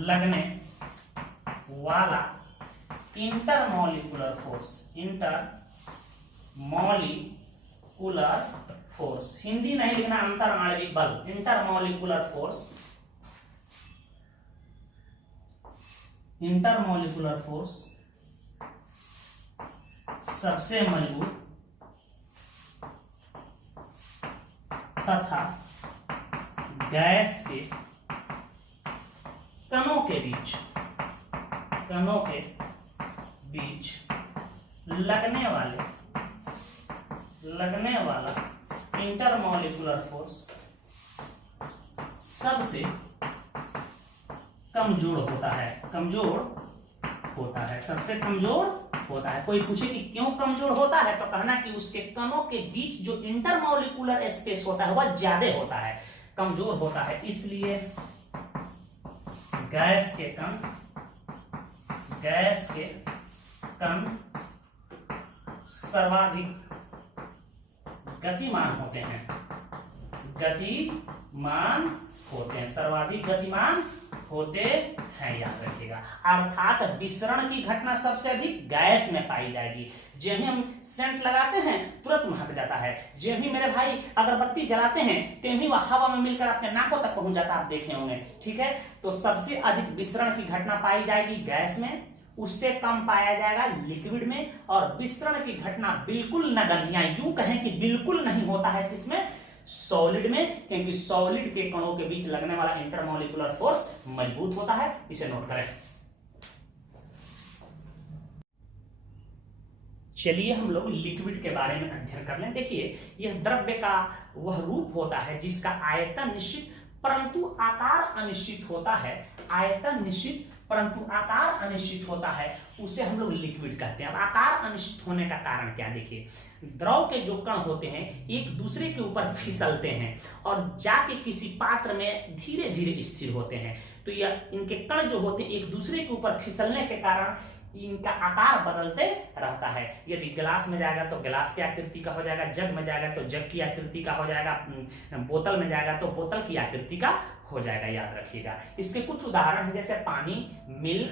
लगने वाला इंटरमॉलिक्यूलर फोर्स, हिंदी नहीं लिखना, अंतरआण्विक बल, इंटरमॉलिक्यूलर फोर्स सबसे मजबूत तथा गैस के कणों के बीच लगने वाला इंटरमॉलिक्यूलर फोर्स सबसे कमजोर होता है, सबसे कमजोर होता है। कोई पूछे कि क्यों कमजोर होता है, तो कहना कि उसके कणों के बीच जो इंटरमॉलिक्यूलर स्पेस होता है वह ज्यादा होता है, कमजोर होता है, इसलिए गैस के कण सर्वाधिक गतिमान होते हैं, सर्वाधिक गतिमान होते हैं, याद रखिएगा। अर्थात विसरण की घटना सबसे अधिक गैस में पाई जाएगी। जब भी हम सेंट लगाते हैं तुरंत महक जाता है, जब भी मेरे भाई अगरबत्ती जलाते हैं तब भी वह हवा में मिलकर अपने नाकों तक पहुंच जाता है, आप देखे होंगे, ठीक है। तो सबसे अधिक विसरण की घटना पाई जाएगी गैस में, उससे कम पाया जाएगा लिक्विड में, और विस्तरण की घटना बिल्कुल नगण्य, यूं कहें कि बिल्कुल नहीं होता है किसमें, सॉलिड में, क्योंकि सॉलिड के कणों के बीच लगने वाला इंटरमॉलिक्यूलर फोर्स मजबूत होता है। इसे नोट करें। चलिए हम लोग लिक्विड के बारे में अध्ययन कर लें। देखिए, यह द्रव्य का वह रूप होता है जिसका आयतन निश्चित परंतु आकार अनिश्चित होता है। आयतन निश्चित परंतु आकार अनिश्चित होता है, उसे हम लोग लिक्विड कहते हैं। अब आकार अनिश्चित होने का कारण क्या, देखिए, द्रव के जो कण होते हैं एक दूसरे के ऊपर फिसलते हैं और जाके किसी पात्र में धीरे धीरे स्थिर होते हैं। तो यह इनके कण जो होते हैं एक दूसरे के ऊपर फिसलने के कारण इनका आकार बदलते रहता है। यदि गिलास में जाएगा तो गिलास की आकृति का हो जाएगा, जग में जाएगा तो जग की आकृति का हो जाएगा, बोतल में जाएगा तो बोतल की आकृति का हो जाएगा, याद रखिएगा। इसके कुछ उदाहरण है, जैसे पानी, milk,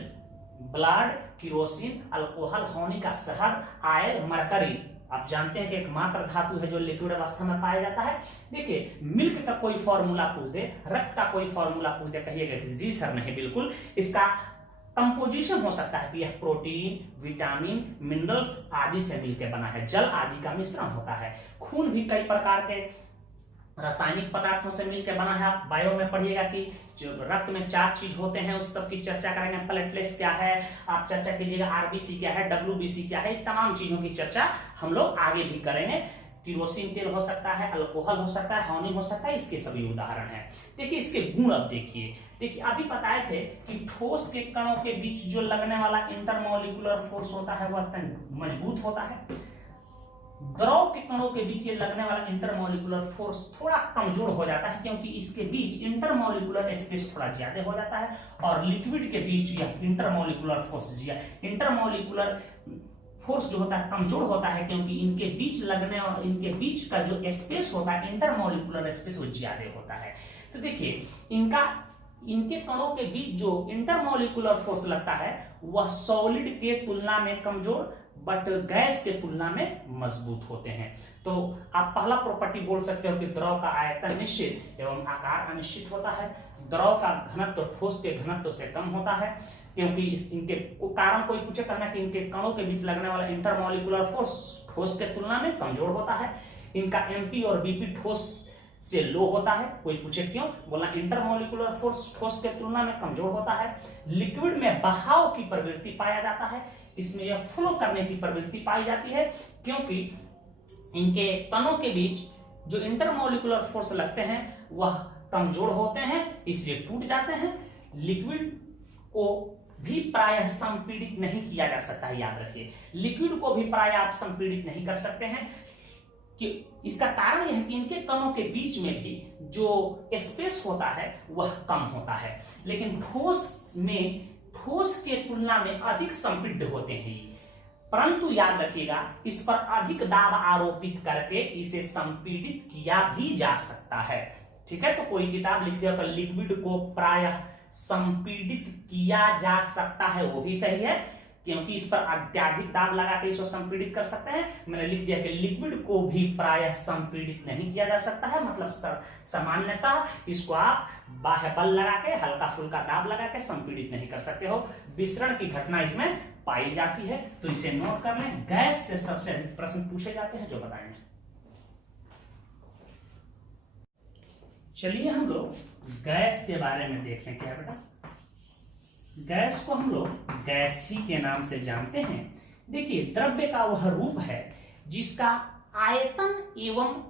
blood, kerosene, alcohol, horny का शहद, आयल, मरकरी। आप जानते हैं कि एकमात्र धातु है जो लिक्विड अवस्था में पाया जाता है। देखिए, मिल्क का कोई फॉर्मूला पूछ दे, रक्त का कोई फॉर्मूला पूछ दे, कहिएगा जी सर नहीं, बिल्कुल। इसका कंपोजिशन हो सकता है कि यह प्रोटीन, विटामिन, मिनरल्स आदि से मिलकर बना है, जल आदि का मिश्रण होता है। खून भी कई प्रकार के रासायनिक पदार्थों से मिलकर बना है। आप बायो में पढ़िएगा कि जो रक्त में 4 चीज होते हैं, उस सब की चर्चा करेंगे। प्लेटलेट्स क्या है आप चर्चा कीजिएगा, आरबीसी क्या है, डब्ल्यूबीसी क्या है, तमाम चीजों की चर्चा हम लोग आगे भी करेंगे। किरोसिन तेल हो सकता है, अल्कोहल हो सकता है, हॉनी हो सकता है, इसके सभी उदाहरण हैं। देखिए इसके गुण अब देखिए अभी बताए थे कि ठोस के कणों के बीच जो लगने वाला इंटरमॉलिक्यूलर फोर्स होता है वह मजबूत होता है। द्रव के कणों के बीच ये लगने वाला इंटरमॉलिक्यूलर फोर्स थोड़ा कमजोर हो जाता है, क्योंकि इसके बीच इंटरमॉलिक्यूलर स्पेस थोड़ा ज्यादा हो जाता है। और लिक्विड के बीच यह इंटरमॉलिक्यूलर फोर्स जो होता है कमजोर होता है, क्योंकि इनके बीच लगने और इनके बीच का जो स्पेस होता है इंटरमॉलिक्यूलर स्पेस वो ज्यादा होता है। तो देखिए इनके कणों के बीच जो इंटरमॉलिक्यूलर फोर्स लगता है वह सॉलिड के तुलना में कमजोर बट गैस के तुलना में मजबूत होते हैं। तो आप पहला प्रॉपर्टी बोल सकते हो कि द्रव का आयतन निश्चित एवं आकार अनिश्चित होता है। द्रव का घनत्व ठोस के घनत्व से कम होता है, क्योंकि इनके कारण कोई पूछे करना कि इनके कणों के बीच लगने वाला इंटरमॉलिक्यूलर फोर्स ठोस के तुलना में कमजोर होता है। इनका एमपी और बीपी ठोस से लो होता है, कोई पूछे क्यों, बोलना इंटरमॉलिक्यूलर फोर्स ठोस के तुलना में कमजोर होता है। लिक्विड में बहाव की प्रवृत्ति पाया जाता है, इसमें यह फ्लो करने की प्रवृत्ति पाई जाती है, क्योंकि इनके कणों के बीच जो इंटरमॉलिक्यूलर फोर्स लगते हैं वह कमजोर होते हैं, इसलिए टूट जाते हैं। लिक्विड को भी प्रायः संपीड़ित नहीं किया जा सकता है, याद रखिए, लिक्विड को भी प्रायः आप संपीड़ित नहीं कर सकते हैं। कि इसका कारण यह है कि इनके कणों के बीच में भी जो स्पेस होता है वह कम होता है, लेकिन ठोस के तुलना में अधिक संपीड़ित होते हैं। परंतु याद रखिएगा इस पर अधिक दाब आरोपित करके इसे संपीड़ित किया भी जा सकता है। ठीक है, तो कोई किताब लिख दिया लिक्विड को प्रायः संपीड़ित किया जा सकता है, वो भी सही है, क्योंकि इस पर अत्यधिक दाब लगा के इसको संपीड़ित कर सकते हैं। मैंने लिख दिया कि लिक्विड को भी प्रायः संपीड़ित नहीं किया जा सकता है, मतलब सामान्यतः इसको आप बाह्य बल लगा के हल्का फुल्का दाब लगा के संपीड़ित नहीं कर सकते हो। विसरण की घटना इसमें पाई जाती है, तो इसे नोट कर लें। गैस से सबसे अधिक प्रश्न पूछे जाते हैं, जो बताएंगे। चलिए हम लोग गैस के बारे में देखते हैं। क्या बेटा, गैस को हम लोग गैसीय के नाम से जानते हैं। देखिए द्रव्य का वह रूप है जिसका आयतन एवं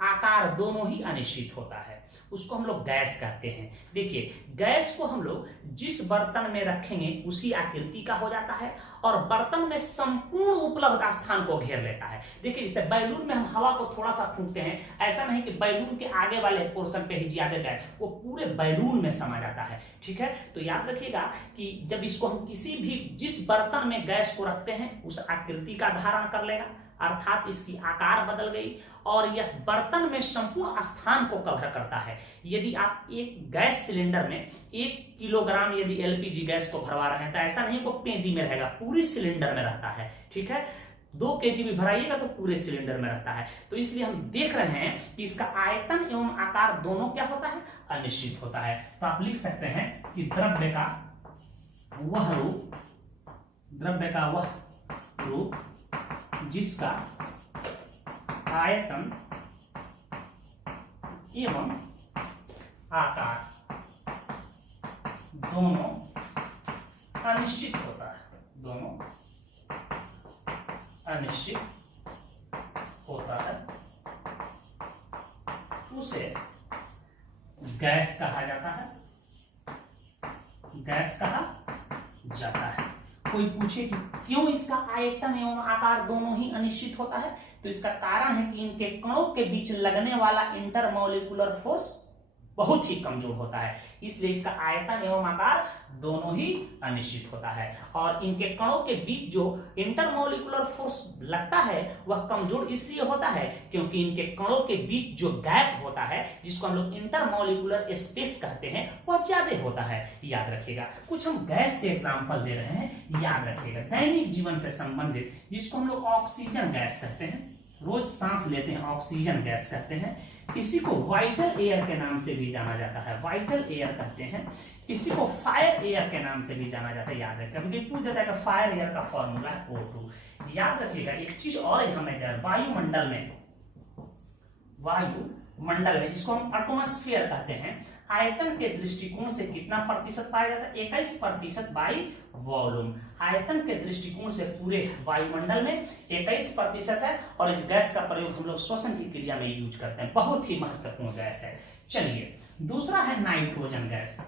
आकार दोनों ही अनिश्चित होता है, उसको हम लोग गैस कहते हैं। देखिए गैस को हम लोग जिस बर्तन में रखेंगे उसी आकृति का हो जाता है और बर्तन में संपूर्ण उपलब्ध स्थान को घेर लेता है। देखिए जैसे बैलून में हम हवा को थोड़ा सा फूंकते हैं, ऐसा नहीं कि बैलून के आगे वाले पोर्शन पे ही ज्यादा गैस, वो पूरे बैलून में समा जाता है। ठीक है, तो याद रखिएगा कि जब इसको हम किसी भी जिस बर्तन में गैस को रखते हैं उस आकृति का धारण कर लेगा, अर्थात इसकी आकार बदल गई और यह बर्तन में संपूर्ण स्थान को कवर करता है। यदि आप एक गैस सिलेंडर में 1 किलोग्राम यदि एलपीजी गैस को भरवा रहे हैं तो ऐसा नहीं वो पेंदी में रहेगा, पूरी सिलेंडर में रहता है। ठीक है, 2 केजी भी भराइएगा तो पूरे सिलेंडर में रहता है। तो इसलिए हम देख रहे हैं कि इसका आयतन एवं आकार दोनों क्या होता है, अनिश्चित होता है। तो आप लिख सकते हैं कि द्रव्य का वह रूप द्रव्य का वह रूप जिसका आयतन एवं आकार दोनों अनिश्चित होता है, दोनों अनिश्चित होता है, उसे गैस कहा जाता है, गैस कहा जाता है। कोई पूछे कि क्यों इसका आयतन एवं आकार दोनों ही अनिश्चित होता है, तो इसका कारण है कि इनके कणों के बीच लगने वाला इंटरमॉलिक्यूलर फोर्स बहुत ही कमजोर होता है, इसलिए इसका आयतन एवं आकार दोनों ही अनिश्चित होता है। और इनके कणों के बीच जो इंटरमॉलिक्यूलर फोर्स लगता है वह कमजोर इसलिए होता है क्योंकि इनके कणों के बीच जो गैप होता है, जिसको हम लोग इंटरमॉलिक्यूलर स्पेस कहते हैं, वह ज्यादा होता है। याद रखिएगा, कुछ हम गैस के एग्जांपल दे रहे हैं, याद रखिएगा। दैनिक जीवन से संबंधित, जिसको हम लोग ऑक्सीजन गैस कहते हैं, रोज सांस लेते हैं, ऑक्सीजन गैस कहते हैं। इसी को वाइटल एयर के नाम से भी जाना जाता है, वाइटल एयर कहते हैं। इसी को फायर एयर के नाम से भी जाना जाता है। याद रखिएगा, क्योंकि पूछ जाता है कि फायर एयर का फॉर्मूला है O2। याद रखिएगा, एक चीज और हमें वायुमंडल में जिसको हम एटमॉस्फेयर कहते हैं, आयतन के दृष्टिकोण से कितना प्रतिशत पाया जाता है? 21% बाई वॉल्यूम। आयतन के दृष्टिकोण से पूरे वायुमंडल में 21% है, और इस गैस का प्रयोग हम लोग श्वसन की क्रिया में यूज करते हैं। बहुत ही महत्वपूर्ण गैस है। चलिए, दूसरा है नाइट्रोजन गैस।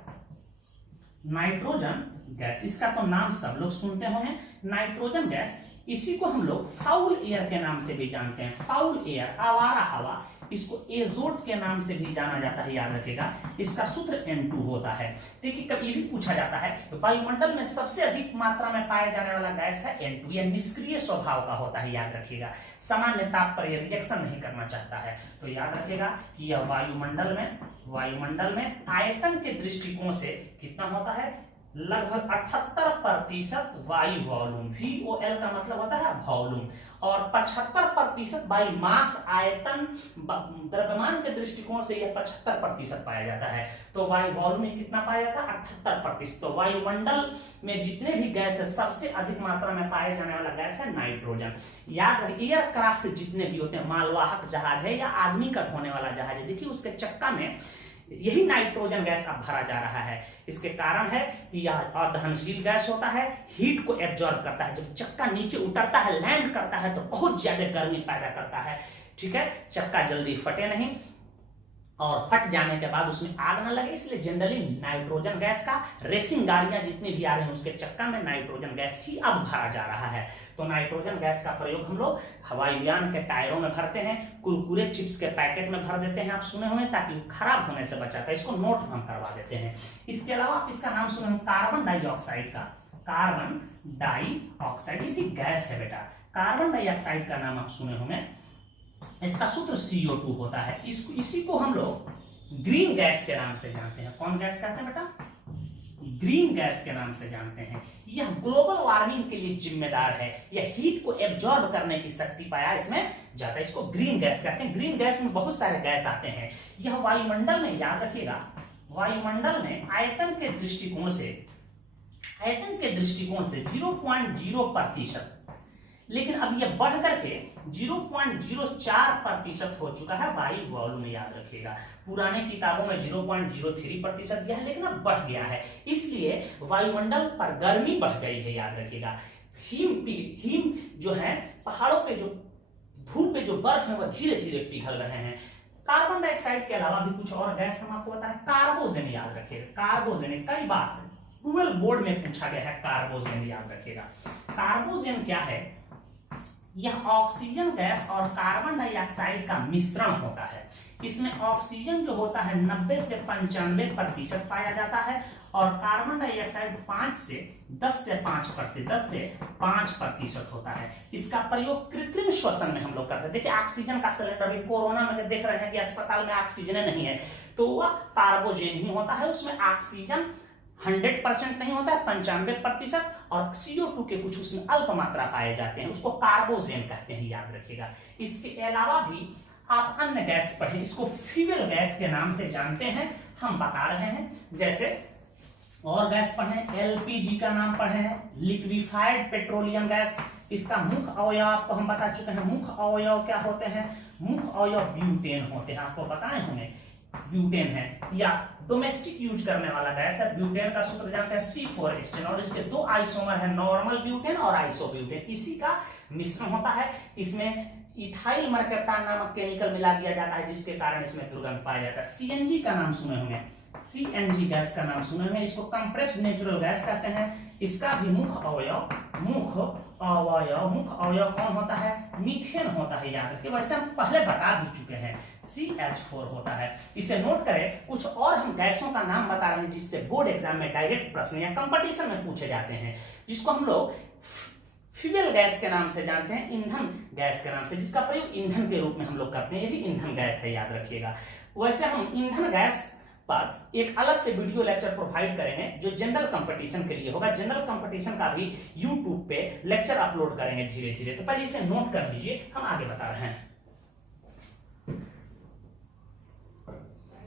नाइट्रोजन गैस, इसका तो नाम सब लोग सुनते होंगे, नाइट्रोजन गैस। इसी को हम लोग फाउल एयर के नाम से भी जानते हैं, फाउल एयर, आवारा हवा। इसको एजोट के नाम से भी जाना जाता है। याद रखिएगा, इसका सूत्र N2 होता है। देखिए, कभी ये भी पूछा जाता है, वायुमंडल में सबसे अधिक मात्रा में पाया जाने वाला गैस है N2। यह निष्क्रिय स्वभाव का होता है। याद रखिएगा, सामान्य ताप पर यह रिएक्शन नहीं करना चाहता है। तो याद रखिएगा कि यह वायुमंडल में आयतन के दृष्टिकोण से कितना होता है? लगभग 78% वायु वॉल्यूम, VOL का मतलब होता है वॉल्यूम, और 75% बाई मास, आयतन द्रव्यमान के दृष्टिकोण से यह 75% पाया जाता है। तो वायु वॉल्यूम में कितना पाया जाता है? 78%। तो वायुमंडल में जितने भी गैस है, सबसे अधिक मात्रा में पाया जाने वाला गैस है नाइट्रोजन। याद रखिए, एयरक्राफ्ट जितने भी होते हैं, मालवाहक जहाज है या आदमी का ढोने वाला जहाज है, देखिए उसके चक्का में यही नाइट्रोजन गैस अब भरा जा रहा है। इसके कारण है कि यह अदहनशील गैस होता है, हीट को एब्जॉर्ब करता है। जब चक्का नीचे उतरता है, लैंड करता है, तो बहुत ज्यादा गर्मी पैदा करता है। ठीक है, चक्का जल्दी फटे नहीं, और फट जाने के बाद उसमें आग न लगे, इसलिए जनरली नाइट्रोजन गैस का रेसिंग गाड़ियां जितनी भी आ रही हैं, उसके चक्का में नाइट्रोजन गैस ही अब भरा जा रहा है। तो नाइट्रोजन गैस का प्रयोग हम लोग हवाई यान के टायरों में भरते हैं, कुरकुरे चिप्स के पैकेट में भर देते हैं, आप सुने होंगे, ताकि वो खराब होने से बचाता है। इसको नोट हम करवा देते हैं। इसके अलावा आप इसका नाम सुने कार्बन डाइऑक्साइड का, कार्बन डाइऑक्साइड, ये भी गैस है बेटा। कार्बन डाइऑक्साइड का नाम आप सुने होंगे, इसका सूत्र CO2 होता है। इसी को हम लोग ग्रीन गैस के नाम से जानते हैं। कौन गैस कहते हैं बेटा? ग्रीन गैस के नाम से जानते हैं। यह ग्लोबल वार्मिंग के लिए जिम्मेदार है। यह हीट को एब्जॉर्ब करने की शक्ति पाया इसमें जाता है। इसको ग्रीन गैस कहते हैं। ग्रीन गैस में बहुत सारे गैस आते हैं। यह वायुमंडल में, याद रखिएगा, वायुमंडल में आयतन के दृष्टिकोण से 0.0%, लेकिन अब यह बढ़ करके 0.04% हो चुका है वायु वॉल्यूम। याद रखिएगा, पुराने किताबों में 0.03% दिया है, लेकिन अब बढ़ गया है, इसलिए वायुमंडल पर गर्मी बढ़ गई है। याद रखिएगा, हिम जो है, पहाड़ों पे जो धूप पे जो बर्फ है, वह धीरे धीरे पिघल रहे हैं। कार्बन डाइऑक्साइड के अलावा भी कुछ और गैस हम आपको बताएं, कार्बोजेन। याद रखिएगा, कार्बोजेन कई बार 12 बोर्ड में पूछा गया है, कार्बोजेन। याद रखिएगा, कार्बोजेन क्या है? यह ऑक्सीजन गैस और कार्बन डाइऑक्साइड का मिश्रण होता है। इसमें ऑक्सीजन जो होता है 90 से 95% पाया जाता है, और कार्बन डाइऑक्साइड 10 से 5% होता है। इसका प्रयोग कृत्रिम श्वसन में हम लोग करते हैं। देखिए, ऑक्सीजन का सिलेंडर, अभी कोरोना में देख रहे हैं कि अस्पताल में ऑक्सीजन नहीं है, तो वह कार्बोजेन ही होता है। उसमें ऑक्सीजन 100% नहीं होता है, 95%, और CO2 के कुछ उसमें अल्प मात्रा पाए जाते हैं, उसको कार्बोजेन कहते हैं। याद रखिएगा, इसके अलावा भी आप अन्य गैस पढ़ें, इसको फ्यूल गैस के नाम से जानते हैं, हम बता रहे हैं। जैसे और गैस पढ़े, एलपीजी का नाम पढ़े, लिक्विफाइड पेट्रोलियम गैस। इसका मुख्य अवयव आपको हम बता चुके हैं। मुख्य अवयव क्या होते हैं? मुख्य अवयव ब्यूटेन होते हैं, आपको बताए होंगे ब्यूटेन है। या डोमेस्टिक यूज करने वाला गैस है। ब्यूटेन का सूत्र जानते हैं C4H10 और इसके दो आइसोमर है, नॉर्मल ब्यूटेन और आइसोब्यूटेन। इसी का मिश्रण होता है। इसमें इथाइल मर्केप्टान नामक केमिकल मिला दिया जाता है जिसके कारण इसमें दुर्गंध पाया जाता है। सीएनजी का नाम सुने होंगे, सीएनजी गैस का नाम सुने होंगे। इसको कंप्रेस्ड नेचुरल गैस कहते हैं। इसका भी मुख्य अवयव कौन होता है? मीथेन होता है, याद रखिए। वैसे हम पहले बता भी चुके हैं, CH4 होता है। इसे नोट करें। कुछ और हम गैसों का नाम बता रहे हैं जिससे बोर्ड एग्जाम में डायरेक्ट प्रश्न या कंपटीशन में पूछे जाते हैं, जिसको हम लोग फ्यूल गैस के नाम से जानते हैं, ईंधन गैस के नाम से, जिसका प्रयोग ईंधन के रूप में हम लोग करते हैं। ये भी ईंधन गैस है, याद रखिएगा। वैसे हम ईंधन गैस पर एक अलग से वीडियो लेक्चर प्रोवाइड करेंगे जो जनरल कंपटीशन के लिए होगा। जनरल कंपटीशन का भी यूट्यूब पे लेक्चर अपलोड करेंगे धीरे धीरे। तो पहले इसे नोट कर लीजिए, हम आगे बता रहे हैं।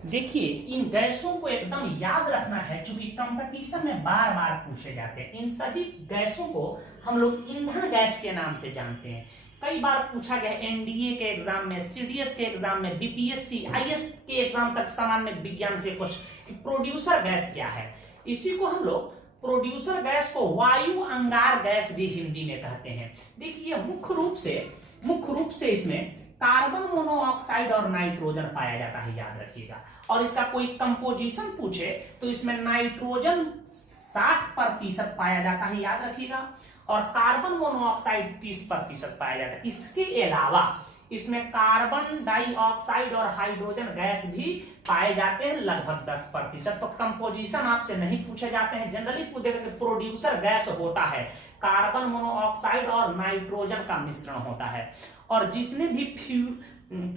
देखिए, इन गैसों को एकदम याद रखना है क्योंकि कंपटीशन में बार बार पूछे जाते हैं। इन सभी गैसों को हम लोग ईंधन गैस के नाम से जानते हैं। कई बार पूछा गया एनडीए के एग्जाम में, सीडीएस के एग्जाम में, बीपीएससी, आईएएस के एग्जाम तक सामान्य विज्ञान से क्वेश्चन, प्रोड्यूसर गैस क्या है। इसी को हम लोग प्रोड्यूसर गैस को वायु अंगार गैस भी हिंदी में कहते हैं। देखिए, मुख्य रूप से इसमें कार्बन मोनोऑक्साइड और नाइट्रोजन पाया जाता है, याद रखिएगा। और इसका कोई कंपोजिशन पूछे तो इसमें नाइट्रोजन 60% पाया जाता है, याद रखिएगा, और कार्बन मोनोऑक्साइड 30% पाया जाता है। इसके अलावा इसमें कार्बन डाइऑक्साइड और हाइड्रोजन गैस भी पाए जाते हैं, लगभग 10%। तो कंपोजिशन आपसे नहीं पूछे जाते हैं। जनरली पूछेगा कि प्रोड्यूसर गैस होता है, कार्बन मोनोऑक्साइड और नाइट्रोजन का मिश्रण होता है। और जितने भी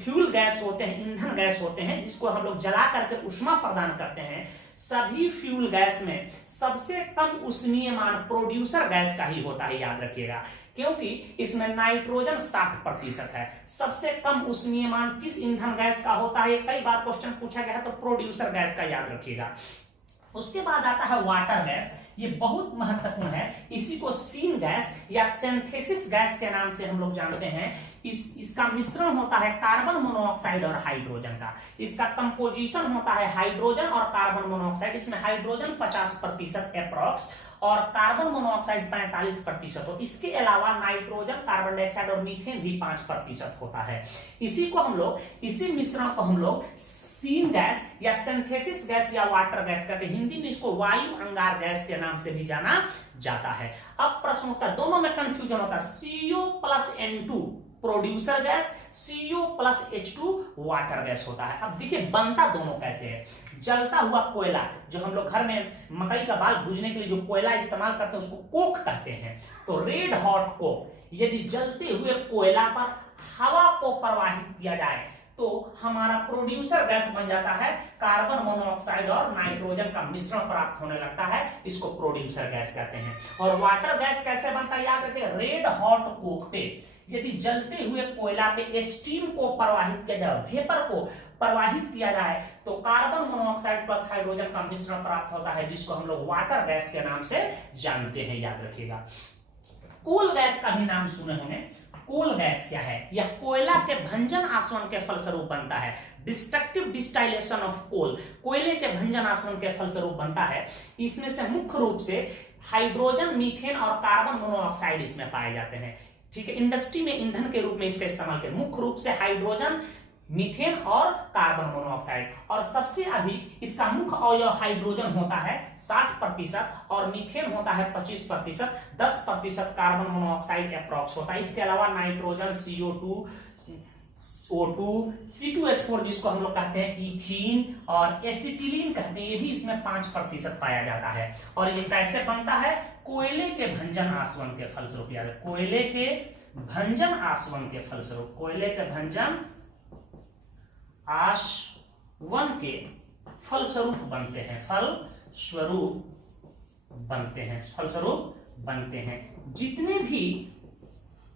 फ्यूल गैस होते हैं, ईंधन गैस होते हैं, जिसको हम लोग जला करके ऊष्मा प्रदान करते हैं, सभी फ्यूल गैस में सबसे कम उष्मीयमान प्रोड्यूसर गैस का ही होता है, याद रखिएगा, क्योंकि इसमें नाइट्रोजन 60% है। सबसे कम उष्मीयमान किस ईंधन गैस का होता है? कई बार क्वेश्चन पूछा गया है, तो प्रोड्यूसर गैस का याद रखिएगा। उसके बाद आता है वाटर गैस। ये बहुत महत्वपूर्ण है। इसी को सीन गैस या सिंथेसिस गैस के नाम से हम लोग जानते हैं। इसका मिश्रण होता है कार्बन मोनोऑक्साइड और हाइड्रोजन का। इसका कंपोजिशन होता है हाइड्रोजन और कार्बन मोनोऑक्साइड। इसमें हाइड्रोजन 50% अप्रॉक्स और कार्बन मोनोऑक्साइड 45%। तो इसके अलावा नाइट्रोजन, कार्बन डाइऑक्साइड और मीथेन भी 5% होता है। इसी मिश्रण को हम लोग सीन गैस या सिंथेसिस गैस या वाटर गैस कहते हैं। हिंदी में इसको वायु अंगार गैस के नाम से भी जाना जाता है। अब प्रश्न होता है, दोनों में कंफ्यूजन होता है। CO+N2 producer gas, CO+H2 water gas होता है। अब देखिए, बनता दोनों कैसे है। जलता हुआ कोयला, जो हम लोग घर में मकई का बाल भूनने के लिए जो कोयला इस्तेमाल करते हैं उसको कोक कहते हैं। तो रेड हॉट कोक, यदि जलते हुए कोयला पर हवा को प्रवाहित किया जाए तो हमारा प्रोड्यूसर गैस बन जाता है। कार्बन मोनोऑक्साइड और नाइट्रोजन का मिश्रण प्राप्त होने लगता है, इसको प्रोड्यूसर गैस कहते हैं। और वाटर गैस कैसे बनता है, याद रखिए। रेड हॉट कोक पे यदि जलते हुए कोयला पे स्टीम को प्रवाहित किया जाए, वेपर को प्रवाहित किया जाए, तो कार्बन मोनोऑक्साइड प्लस हाइड्रोजन का मिश्रण प्राप्त होता है, जिसको हम लोग वाटर गैस के नाम से जानते हैं, याद रखिएगा। कोल गैस का भी नाम सुने होंगे। कोल गैस क्या है? यह कोयला के भंजन आसवन के फलस्वरूप बनता है। डिस्ट्रक्टिव डिस्टाइलेशन ऑफ कोल, कोयले के भंजन आसवन के फलस्वरूप बनता है। इसमें से मुख्य रूप से हाइड्रोजन, मीथेन और कार्बन मोनोऑक्साइड इसमें पाए जाते हैं। ठीक है, इंडस्ट्री में ईंधन के रूप में इसका इस्तेमाल किया। मुख्य रूप से हाइड्रोजन, मीथेन और कार्बन मोनोऑक्साइड। और सबसे अधिक इसका मुख्य अवयव हाइड्रोजन होता है 60% और मीथेन होता है 25%। 10% कार्बन मोनोऑक्साइड अप्रॉक्स होता है। इसके अलावा नाइट्रोजन, CO2, O2, C2H4 जिसको हम लोग कहते हैं इथीन और एसिटिलीन कहते हैं, ये भी इसमें 5% पाया जाता है। और ये कैसे बनता है? कोयले के भंजन आसवन के फलस्वरूप, याद है, कोयले के भंजन आसवन के फलस्वरूप, कोयले के भंजन आसवन के फलस्वरूप बनते हैं, फलस्वरूप बनते हैं। जितने भी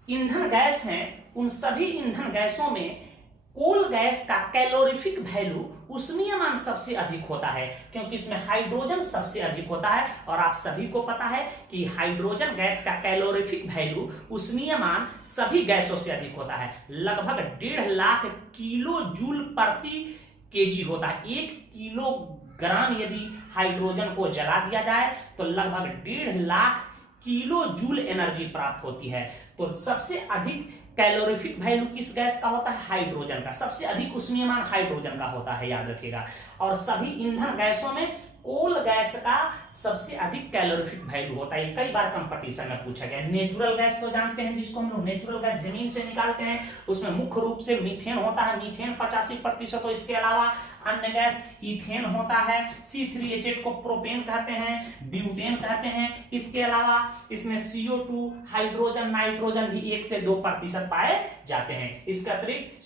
ईंधन गैस हैं, उन सभी ईंधन गैसों में कोल गैस का कैलोरीफिक वैल्यू उष्मीय मान सबसे अधिक होता है, क्योंकि इसमें हाइड्रोजन सबसे अधिक होता है। और आप सभी को पता है कि हाइड्रोजन गैस का कैलोरीफिक वैल्यू उष्मीय मान सभी गैसों से अधिक होता है। लगभग 1.5 लाख किलो जूल प्रति केजी होता है। 1 किलोग्राम यदि हाइड्रोजन को जला दिया जाए तो लगभग 1.5 लाख किलो जूल एनर्जी प्राप्त होती है। तो सबसे अधिक कैलोरीफिक वैल्यू किस गैस का होता है? हाइड्रोजन का। सबसे अधिक उष्मीयमान हाइड्रोजन का होता है, याद रखिएगा। और सभी ईंधन गैसों में कोल गैस का सबसे अधिक कैलोरीफिक वैल्यू होता है। कई बार कंपटीशन में पूछा गया। नेचुरल गैस तो जानते हैं, जिसको हम लोग नेचुरल गैस जमीन से निकालते हैं, उसमें मुख्य रूप से मीथेन होता है। मीथेन 85%। तो इसके अलावा अन्य गैस इथेन होता है, C3H8 को प्रोपेन कहते हैं, ब्यूटेन कहते हैं। इसके अलावा इसमें CO2, हाइड्रोजन, नाइट्रोजन भी 1 से 2% पाए जाते हैं। इसके अतिरिक्त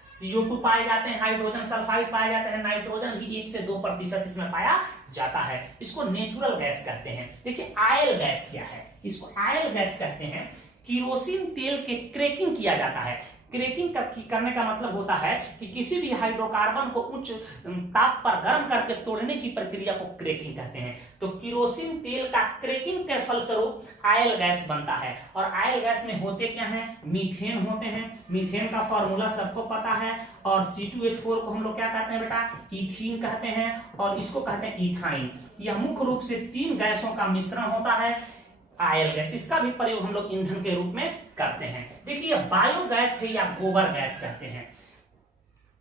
CO2 पाए जाते हैं, हाइड्रोजन सल्फाइड पाए जाते हैं, नाइट्रोजन भी 1 से 2% इसमें पाया जाता है। इसको नेचुरल गैस कहते हैं। देखिए आयल गैस क्या है? इसको आयल गैस कहते हैं। किरोसिन तेल के क्रैकिंग किया जाता है। क्रैकिंग करने का मतलब होता है कि किसी भी हाइड्रोकार्बन को उच्च ताप पर गर्म करके तोड़ने की प्रक्रिया को क्रैकिंग कहते हैं। तो किरोसिन तेल का क्रैकिंग के फलस्वरूप आयल गैस बनता है। और आयल गैस में होते क्या हैं? मीथेन होते हैं। मीथेन का फॉर्मूला सबको पता है। और C2H4 को हम लोग क्या कहते हैं बेटा? ईथीन कहते हैं। और इसको कहते हैं इथाइन। यह मुख्य रूप से 3 गैसों का मिश्रण होता है, आयल गैस। इसका भी प्रयोग हम लोग ईंधन के रूप में करते हैं। देखिए बायोगैस है या गोबर गैस कहते हैं।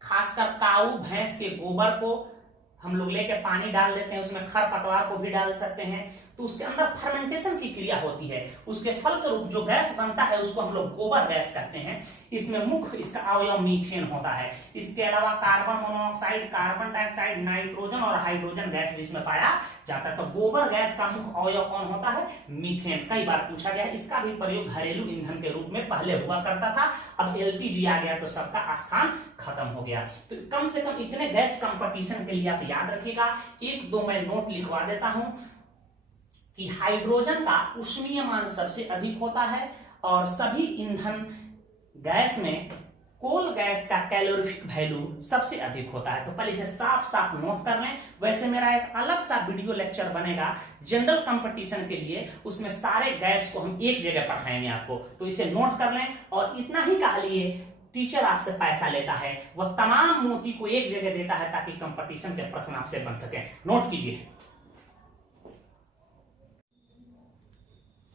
खासकर काऊ भैंस के गोबर को हम लोग लेके पानी डाल देते हैं, उसमें खरपतवार को भी डाल सकते हैं, तो उसके अंदर फर्मेंटेशन की क्रिया होती है। उसके फलस्वरूप जो गैस बनता है उसको हम लोग गोबर गैस कहते हैं। इसमें मुख्य इसका अवयव मीथेन होता है। इसके अलावा carbon monoxide, carbon dioxide, nitrogen और हाइड्रोजन गैस भी इसमें पाया जाता है। तो गोबर गैस का मुख्य अवयव कौन होता है? मीथेन। कई बार पूछा गया। इसका भी प्रयोग घरेलू ईंधन के रूप में पहले हुआ करता था। अब LPG आ गया तो सबका स्थान खत्म हो गया। तो कम से कम इतने गैस कंपटीशन के लिए आप याद रखिएगा। 1-2 मैं नोट लिखवा देता हूं कि हाइड्रोजन का उष्मीय मान सबसे अधिक होता है और सभी ईंधन गैस में कोल गैस का कैलोरीफिक वैल्यू सबसे अधिक होता है। तो पहले इसे साफ साफ नोट कर लें। वैसे मेरा एक अलग सा वीडियो लेक्चर बनेगा जनरल कंपटीशन के लिए, उसमें सारे गैस को हम एक जगह पढ़ाएंगे आपको। तो इसे नोट कर लें। और इतना ही कह लिए, टीचर आपसे पैसा लेता है, वह तमाम मोती को एक जगह देता है ताकि कंपटीशन के प्रश्न आपसे बन सके। नोट कीजिए।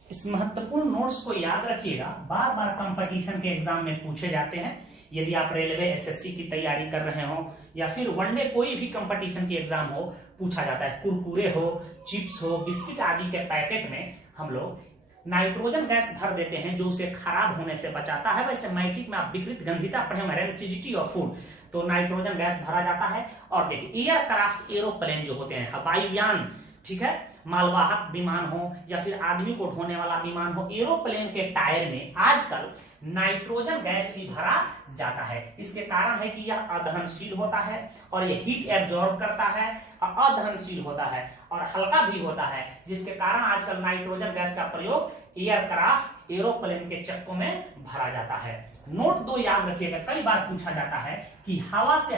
इस महत्वपूर्ण नोट्स को याद रखिएगा, बार बार कंपटीशन के एग्जाम में पूछे जाते हैं। यदि आप रेलवे SSC की तैयारी कर रहे हो या फिर वनडे कोई भी कंपटीशन की एग्जाम हो, पूछा जाता है। कुरकुरे हो, चिप्स हो, बिस्किट आदि के पैकेट में हम लोग नाइट्रोजन गैस भर देते हैं जो उसे खराब होने से बचाता है। वैसे मैट्रिक में आप विकृत गंधिता पढ़े होंगे, रेंसिडिटी ऑफ फूड, तो नाइट्रोजन गैस भरा जाता है। और देखिए एयरक्राफ्ट, एरोप्लेन जो होते हैं, वायुयान, ठीक है, मालवाहक विमान हो या फिर आदमी को ढोने वाला विमान हो, एरोप्लेन के टायर में आजकल नाइट्रोजन गैस ही भरा जाता है। इसके कारण है कि यह अदहनशील होता है और यह हीट एब्जॉर्ब करता है, अदहनशील होता है और हल्का भी होता है, जिसके कारण आजकल नाइट्रोजन गैस का प्रयोग एयरक्राफ्ट, एरोप्लेन के चक्कों में भरा जाता है। नोट 2 याद रखिएगा, कई बार पूछा जाता है कि हवा से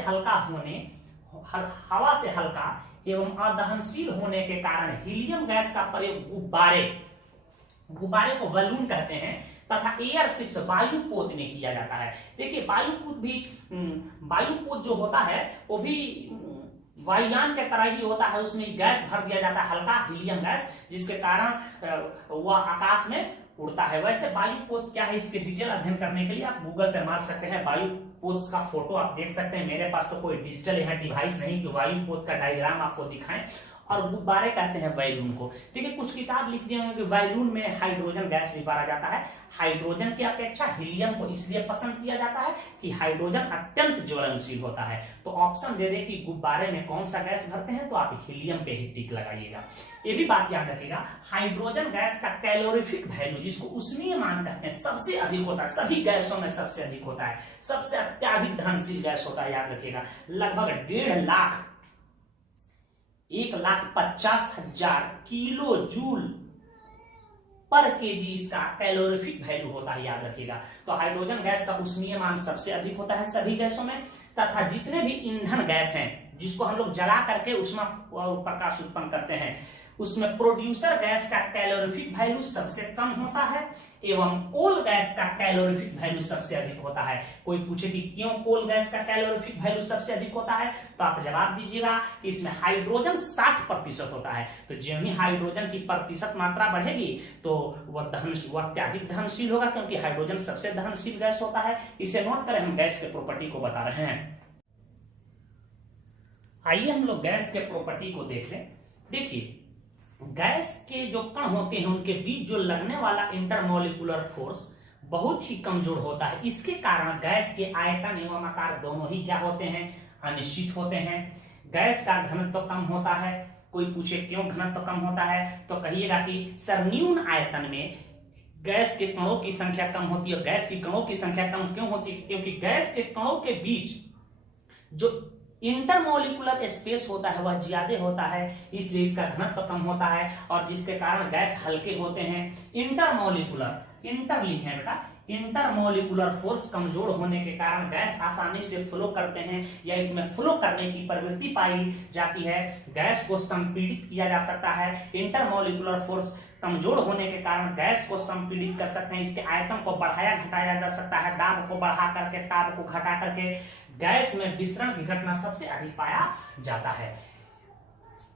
हल्का एवं अदहनशील होने के कारण हीलियम गैस का प्रयोग गुब्बारे को बलून कहते हैं तथा एयरशिप्स, वायुपोत में किया जाता है। देखिए वायुपोत जो होता है वो भी वायुयान के तरह ही होता है। उसमें गैस भर दिया जाता है, हल्का हीलियम गैस, जिसके कारण वह आकाश में उड़ता है। वैसे वायुपोत क्या है, इसके डिटेल अध्ययन करने के लिए आप गूगल पे मार सकते हैं। वायुपोत का फोटो आप देख सकते हैं। मेरे पास तो कोई डिजिटल यहाँ डिवाइस नहीं कि वायुपोत का डायग्राम आपको दिखाएं। और गुब्बारे कहते हैं बैलून को। देखिए कुछ किताब लिख दिए होंगे कि बैलून में हाइड्रोजन गैस भी भरा जाता है। हाइड्रोजन की अपेक्षा हीलियम को इसलिए पसंद किया जाता है कि हाइड्रोजन अत्यंत ज्वलनशील होता है। तो ऑप्शन दे दे कि गुब्बारे में कौन सा गैस भरते हैं, तो आप हीलियम पे ही टिक लगाइएगा। ये भी बात याद रखिएगा, हाइड्रोजन गैस का कैलोरीफिक वैल्यू, जिसको उष्मीय मान कहते हैं, सबसे अधिक होता है। सभी गैसों में सबसे अधिक होता है, सबसे अत्याधिक दहनशील गैस होता है। याद रखिएगा, लगभग 1,50,000 किलो जूल पर केजी इसका कैलोरीफिक वैल्यू होता है, याद रखिएगा। तो हाइड्रोजन गैस का उष्मीय मान सबसे अधिक होता है सभी गैसों में, तथा जितने भी ईंधन गैस हैं जिसको हम लोग जला करके ऊष्मा प्रकाश उत्पन्न करते हैं, उसमें प्रोड्यूसर गैस का कैलोरीफिक वैल्यू सबसे कम होता है एवं कोल गैस का कैलोरीफिक वैल्यू सबसे अधिक होता है। कोई पूछे कि क्यों कोल गैस का कैलोरीफिक वैल्यू सबसे अधिक होता है, तो आप जवाब दीजिएगा कि इसमें हाइड्रोजन 60% होता है। तो जो ही हाइड्रोजन की प्रतिशत मात्रा बढ़ेगी तो वह अत्यधिक दहनशील होगा, क्योंकि हाइड्रोजन सबसे दहनशील गैस होता है। इसे नोट करें, हम गैस के प्रॉपर्टी को बता रहे हैं। आइए हम लोग गैस के प्रॉपर्टी को देख लें। देखिए, गैस के जो कण होते हैं उनके बीच जो लगने वाला इंटरमोलिकुलर फोर्स बहुत ही कमजोर होता है। इसके कारण गैस के आयतन एवं आकार दोनों ही क्या होते हैं, अनिश्चित होते हैं। गैस का घनत्व कम होता है। कोई पूछे क्यों घनत्व कम होता है, तो कहिएगा कि सर न्यून आयतन में गैस के कणों की संख्या कम होती है। गैस की कणों की संख्या कम क्यों होती है, क्योंकि गैस के कणों के बीच जो इंटरमोलिकुलर स्पेस होता है वह ज्यादा होता है, इसलिए इसका घनत्व कम होता है, और जिसके कारण गैस हल्के होते हैं। इंटर लिखे बेटा, इंटरमोलिकुलर फोर्स कमजोर होने के कारण गैस आसानी से फ्लो करते हैं, या इसमें फ्लो करने की प्रवृत्ति पाई जाती है। गैस को संपीड़ित किया जा सकता है। इंटरमोलिकुलर फोर्स कमजोर होने के कारण गैस को संपीड़ित कर सकते हैं। इसके आयतन को बढ़ाया घटाया जा सकता है, दाब को बढ़ा करके, ताप को घटा करके गैस में विसरण की घटना सबसे अधिक पाया जाता है।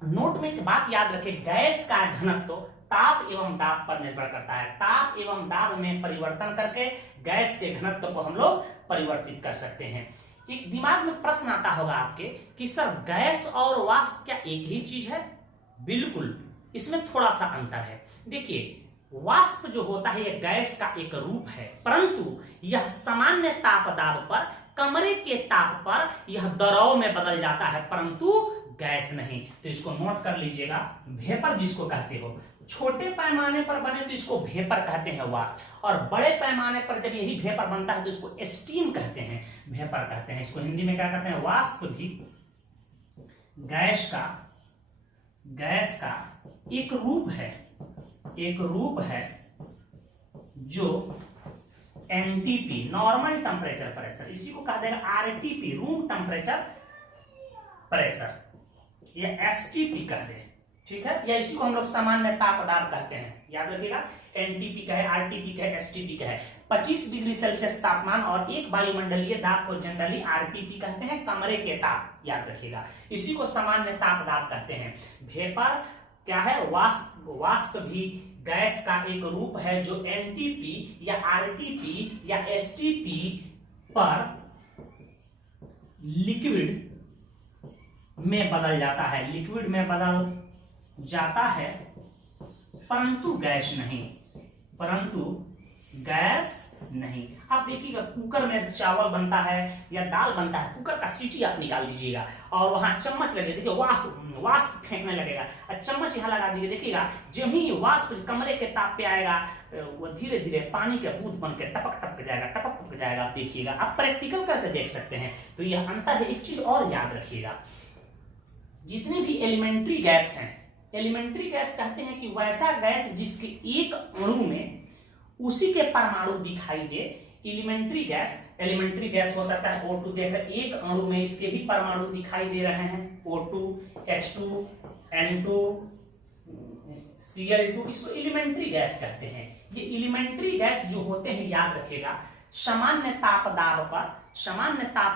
नोट में एक बात याद रखें, गैस का घनत्व ताप एवं दाब पर निर्भर करता है। ताप एवं दाब में परिवर्तन करके गैस के घनत्व को हम लोग परिवर्तित कर सकते हैं। एक दिमाग में प्रश्न आता होगा आपके कि सर गैस और वाष्प क्या एक ही चीज है? बिल्कुल, इसमें थोड़ा सा अंतर है। देखिए, वाष्प जो होता है यह गैस का एक रूप है, परंतु यह सामान्य ताप दाब पर, कमरे के ताप पर यह द्रव में बदल जाता है, परंतु गैस नहीं। तो इसको नोट कर लीजिएगा, वेपर जिसको कहते हो। छोटे पैमाने पर बने तो इसको वेपर कहते हैं वाष्प, और बड़े पैमाने पर जब यही वेपर बनता है तो इसको स्टीम कहते हैं, वेपर कहते हैं। इसको हिंदी में क्या कहते हैं? वाष्प भी गैस का एक रूप है जो एनटीपी नॉर्मल टेम्परेचर प्रेशर, इसी को कहा जाएगा आरटीपी रूम टेम्परेचर प्रेशर, या एसटीपी कह दे, ठीक है, या इसी को हम लोग सामान्य ताप दाब कहते हैं। याद रखिएगा, एनटीपी का है, आरटीपी का है, एसटीपी का है। 25 डिग्री सेल्सियस तापमान और एक वायुमंडलीय दाब को जनरली आरटीपी कहते हैं, कमरे के ताप, याद रखिएगा। इसी को सामान्य ताप दाब कहते हैं। वेपर क्या है? वाष्प भी गैस का एक रूप है जो एनटीपी या आरटीपी या एसटीपी पर लिक्विड में बदल जाता है, परंतु गैस नहीं। आप देखिएगा, कुकर में चावल बनता है या दाल बनता है, कुकर का सीटी आप निकाल दीजिएगा और वहां चम्मच लगे, देखिए वाष्प फेंकने लगेगा, और चम्मच यहाँ लगा दीजिए, देखिएगा जब ही वाष्प कमरे के ताप पे आएगा वो धीरे धीरे पानी के बूंद बन के टपक जाएगा। आप देखिएगा, आप प्रैक्टिकल करके देख सकते हैं। तो यह अंतर है। एक चीज और याद रखिएगा, जितने भी एलिमेंट्री गैस हैं, एलिमेंट्री गैस कहते हैं कि वैसा गैस जिसके एक अणु में उसी के परमाणु दिखाई दे। एलिमेंट्री गैस हो सकता है O2, देख रहे एक अणु में इसके ही परमाणु दिखाई दे रहे हैं, O2, H2, N2, Cl2, इसको एलिमेंट्री गैस कहते हैं। ये एलिमेंट्री गैस जो होते हैं, याद रखिएगा, सामान्य ताप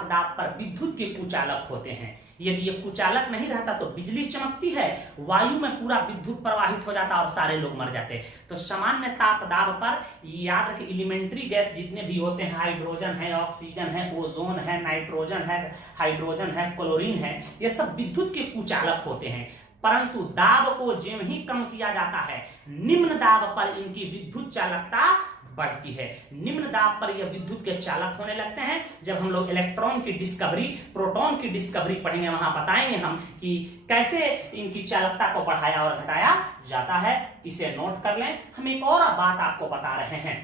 दाब पर विद्युत के कुचालक होते हैं। यदि ये कुचालक नहीं रहता तो बिजली चमकती है, वायु में पूरा विद्युत प्रवाहित हो जाता और सारे लोग मर जाते। तो सामान्य ताप दाब पर याद रखिए, एलिमेंट्री गैस जितने भी होते हैं, हाइड्रोजन है, ऑक्सीजन है, ओजोन है, नाइट्रोजन है, हाइड्रोजन है, क्लोरीन है, ये सब विद्युत के कुचालक होते हैं। परंतु दाब को ज्यों ही कम किया जाता है, निम्न दाब पर इनकी विद्युत चालकता बढ़ती है। निम्न दाब पर यह विद्युत के चालक होने लगते हैं। जब हम लोग इलेक्ट्रॉन की डिस्कवरी, प्रोटॉन की डिस्कवरी पढ़ेंगे, वहां बताएंगे हम कि कैसे इनकी चालकता को बढ़ाया और घटाया जाता है। इसे नोट कर लें। हम एक और बात आपको बता रहे हैं।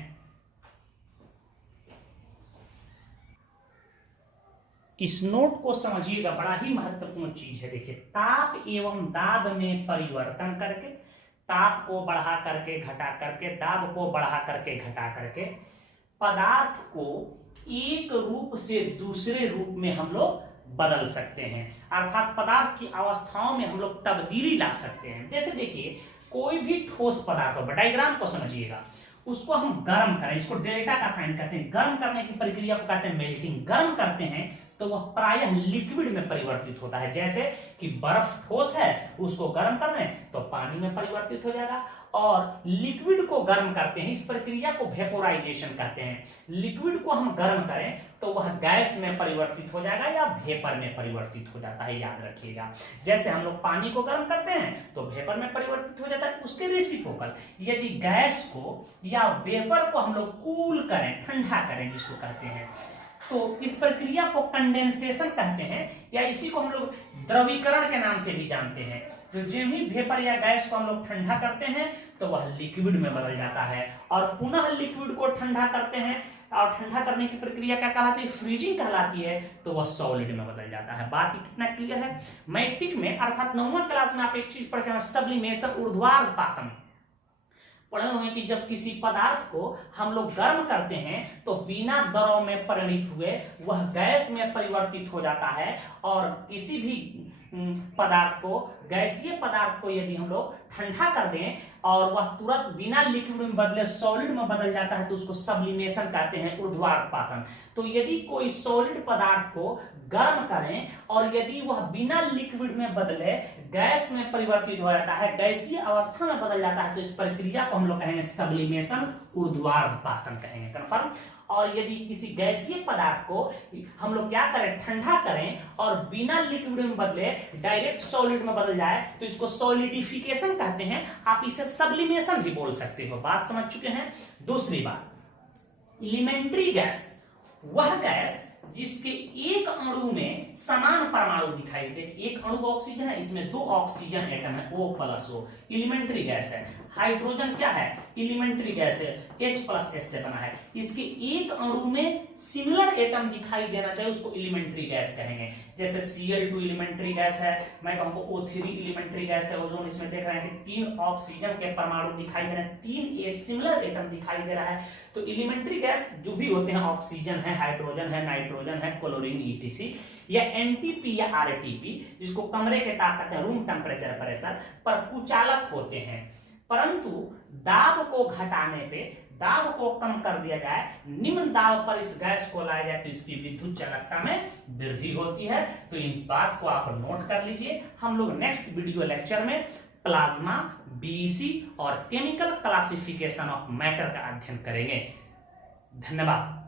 इस नोट को समझिएगा, बड़ा ही महत्वपूर्ण चीज है। देखिए, ताप एवं दाब में परिवर्तन करके ताप को बढ़ा करके घटा करके, दाब को बढ़ा करके घटा करके पदार्थ को एक रूप से दूसरे रूप में हम लोग बदल सकते हैं, अर्थात पदार्थ की अवस्थाओं में हम लोग तब्दीली ला सकते हैं। जैसे देखिए कोई भी ठोस पदार्थ हो, डायग्राम को समझिएगा, उसको हम गर्म करें, इसको डेल्टा का साइन कहते हैं, गर्म करने की प्रक्रिया को कहते हैं मेल्टिंग। गर्म करते हैं तो वह प्रायः लिक्विड में परिवर्तित होता है, जैसे कि बर्फ ठोस है, उसको गर्म कर दें तो पानी में परिवर्तित हो जाएगा, और लिक्विड को गर्म करते हैं, इस प्रक्रिया को वेपोराइजेशन कहते हैं। लिक्विड को हम गर्म करें तो वह गैस में परिवर्तित हो जाएगा या वेपर में परिवर्तित हो जाता है, याद रखिएगा। जैसे हम लोग पानी को गर्म करते हैं तो वेपर में परिवर्तित हो जाता है, उसके रेसिप्रोकल यदि गैस को या वेपर को हम लोग कूल करें, ठंडा करें जिसको कहते हैं, तो इस प्रक्रिया को कंडेंसेशन कहते हैं, या इसी को हम लोग द्रवीकरण के नाम से भी जानते हैं। तो जब भी वेपर या गैस को हम लोग ठंडा करते हैं तो वह लिक्विड में बदल जाता है, और पुनः लिक्विड को ठंडा करते हैं, और ठंडा करने की प्रक्रिया क्या कहलाती है, फ्रीजिंग कहलाती है, तो वह सॉलिड में बदल जाता है। बात कितना क्लियर है। मैट्रिक में अर्थात 9वीं क्लास में आप एक चीज पढ़ते हैं, सब्लिमेशन, ऊर्ध्वाधपातन पढ़े हुए कि जब किसी पदार्थ को हम लोग गर्म करते हैं तो बिना द्रव में परिणित हुए वह गैस में परिवर्तित हो जाता है, और किसी भी पदार्थ को, गैसीय पदार्थ को यदि हम लोग ठंडा कर दें और वह तुरंत बिना लिक्विड में बदले सॉलिड में बदल जाता है तो उसको सब्लिमेशन कहते हैं, ऊर्ध्वाधपातन। तो यदि कोई सॉलिड पदार्थ को गर्म करें और यदि वह बिना लिक्विड में बदले गैस में परिवर्तित हो जाता है, गैसीय अवस्था में बदल जाता है, तो इस प्रक्रिया को हम लोग कहेंगे सब्लिमेशन, ऊर्ध्वाधपातन कहेंगे, कन्फर्म। और यदि किसी गैसीय पदार्थ को हम लोग क्या करें, ठंडा करें और बिना लिक्विड में बदले डायरेक्ट सॉलिड में बदल जाए तो इसको सॉलिडिफिकेशन कहते हैं, आप इसे सब्लिमेशन भी बोल सकते हो। बात समझ चुके हैं। दूसरी बात, एलिमेंट्री गैस वह गैस जिसके एक अणु में समान परमाणु दिखाई दे, एक अणु ऑक्सीजन है, इसमें 2 ऑक्सीजन एटम है, O+O, एलिमेंट्री गैस है। हाइड्रोजन क्या है, एलिमेंट्री गैस है, H+S से बना है, इसके एक अणु में सिमिलर एटम दिखाई देना चाहिए, उसको एलिमेंट्री गैस कहेंगे। जैसे Cl2 एलिमेंट्री गैस है, मैं कहूंगा O3 एलिमेंट्री गैस है। ओजोन इसमें देख रहे हैं कि 3 ऑक्सीजन के परमाणु दिखाई दे रहे हैं, 3 सिमिलर एटम दिखाई दे रहा है। तो एलिमेंट्री गैस जो भी होते हैं, ऑक्सीजन है, हाइड्रोजन है, नाइट्रोजन है, क्लोरीन, ETC, या NTP या RTP, जिसको कमरे के ताप कहते हैं, रूम टेम्परेचर प्रेशर पर कुचालक होते हैं, परंतु दाब को घटाने पे, दाब को कम कर दिया जाए, निम्न दाब पर इस गैस को लाया जाए तो इसकी विद्युत चालकता में वृद्धि होती है। तो इन बात को आप नोट कर लीजिए। हम लोग नेक्स्ट वीडियो लेक्चर में प्लाज्मा, BEC और केमिकल क्लासिफिकेशन ऑफ मैटर का अध्ययन करेंगे। धन्यवाद।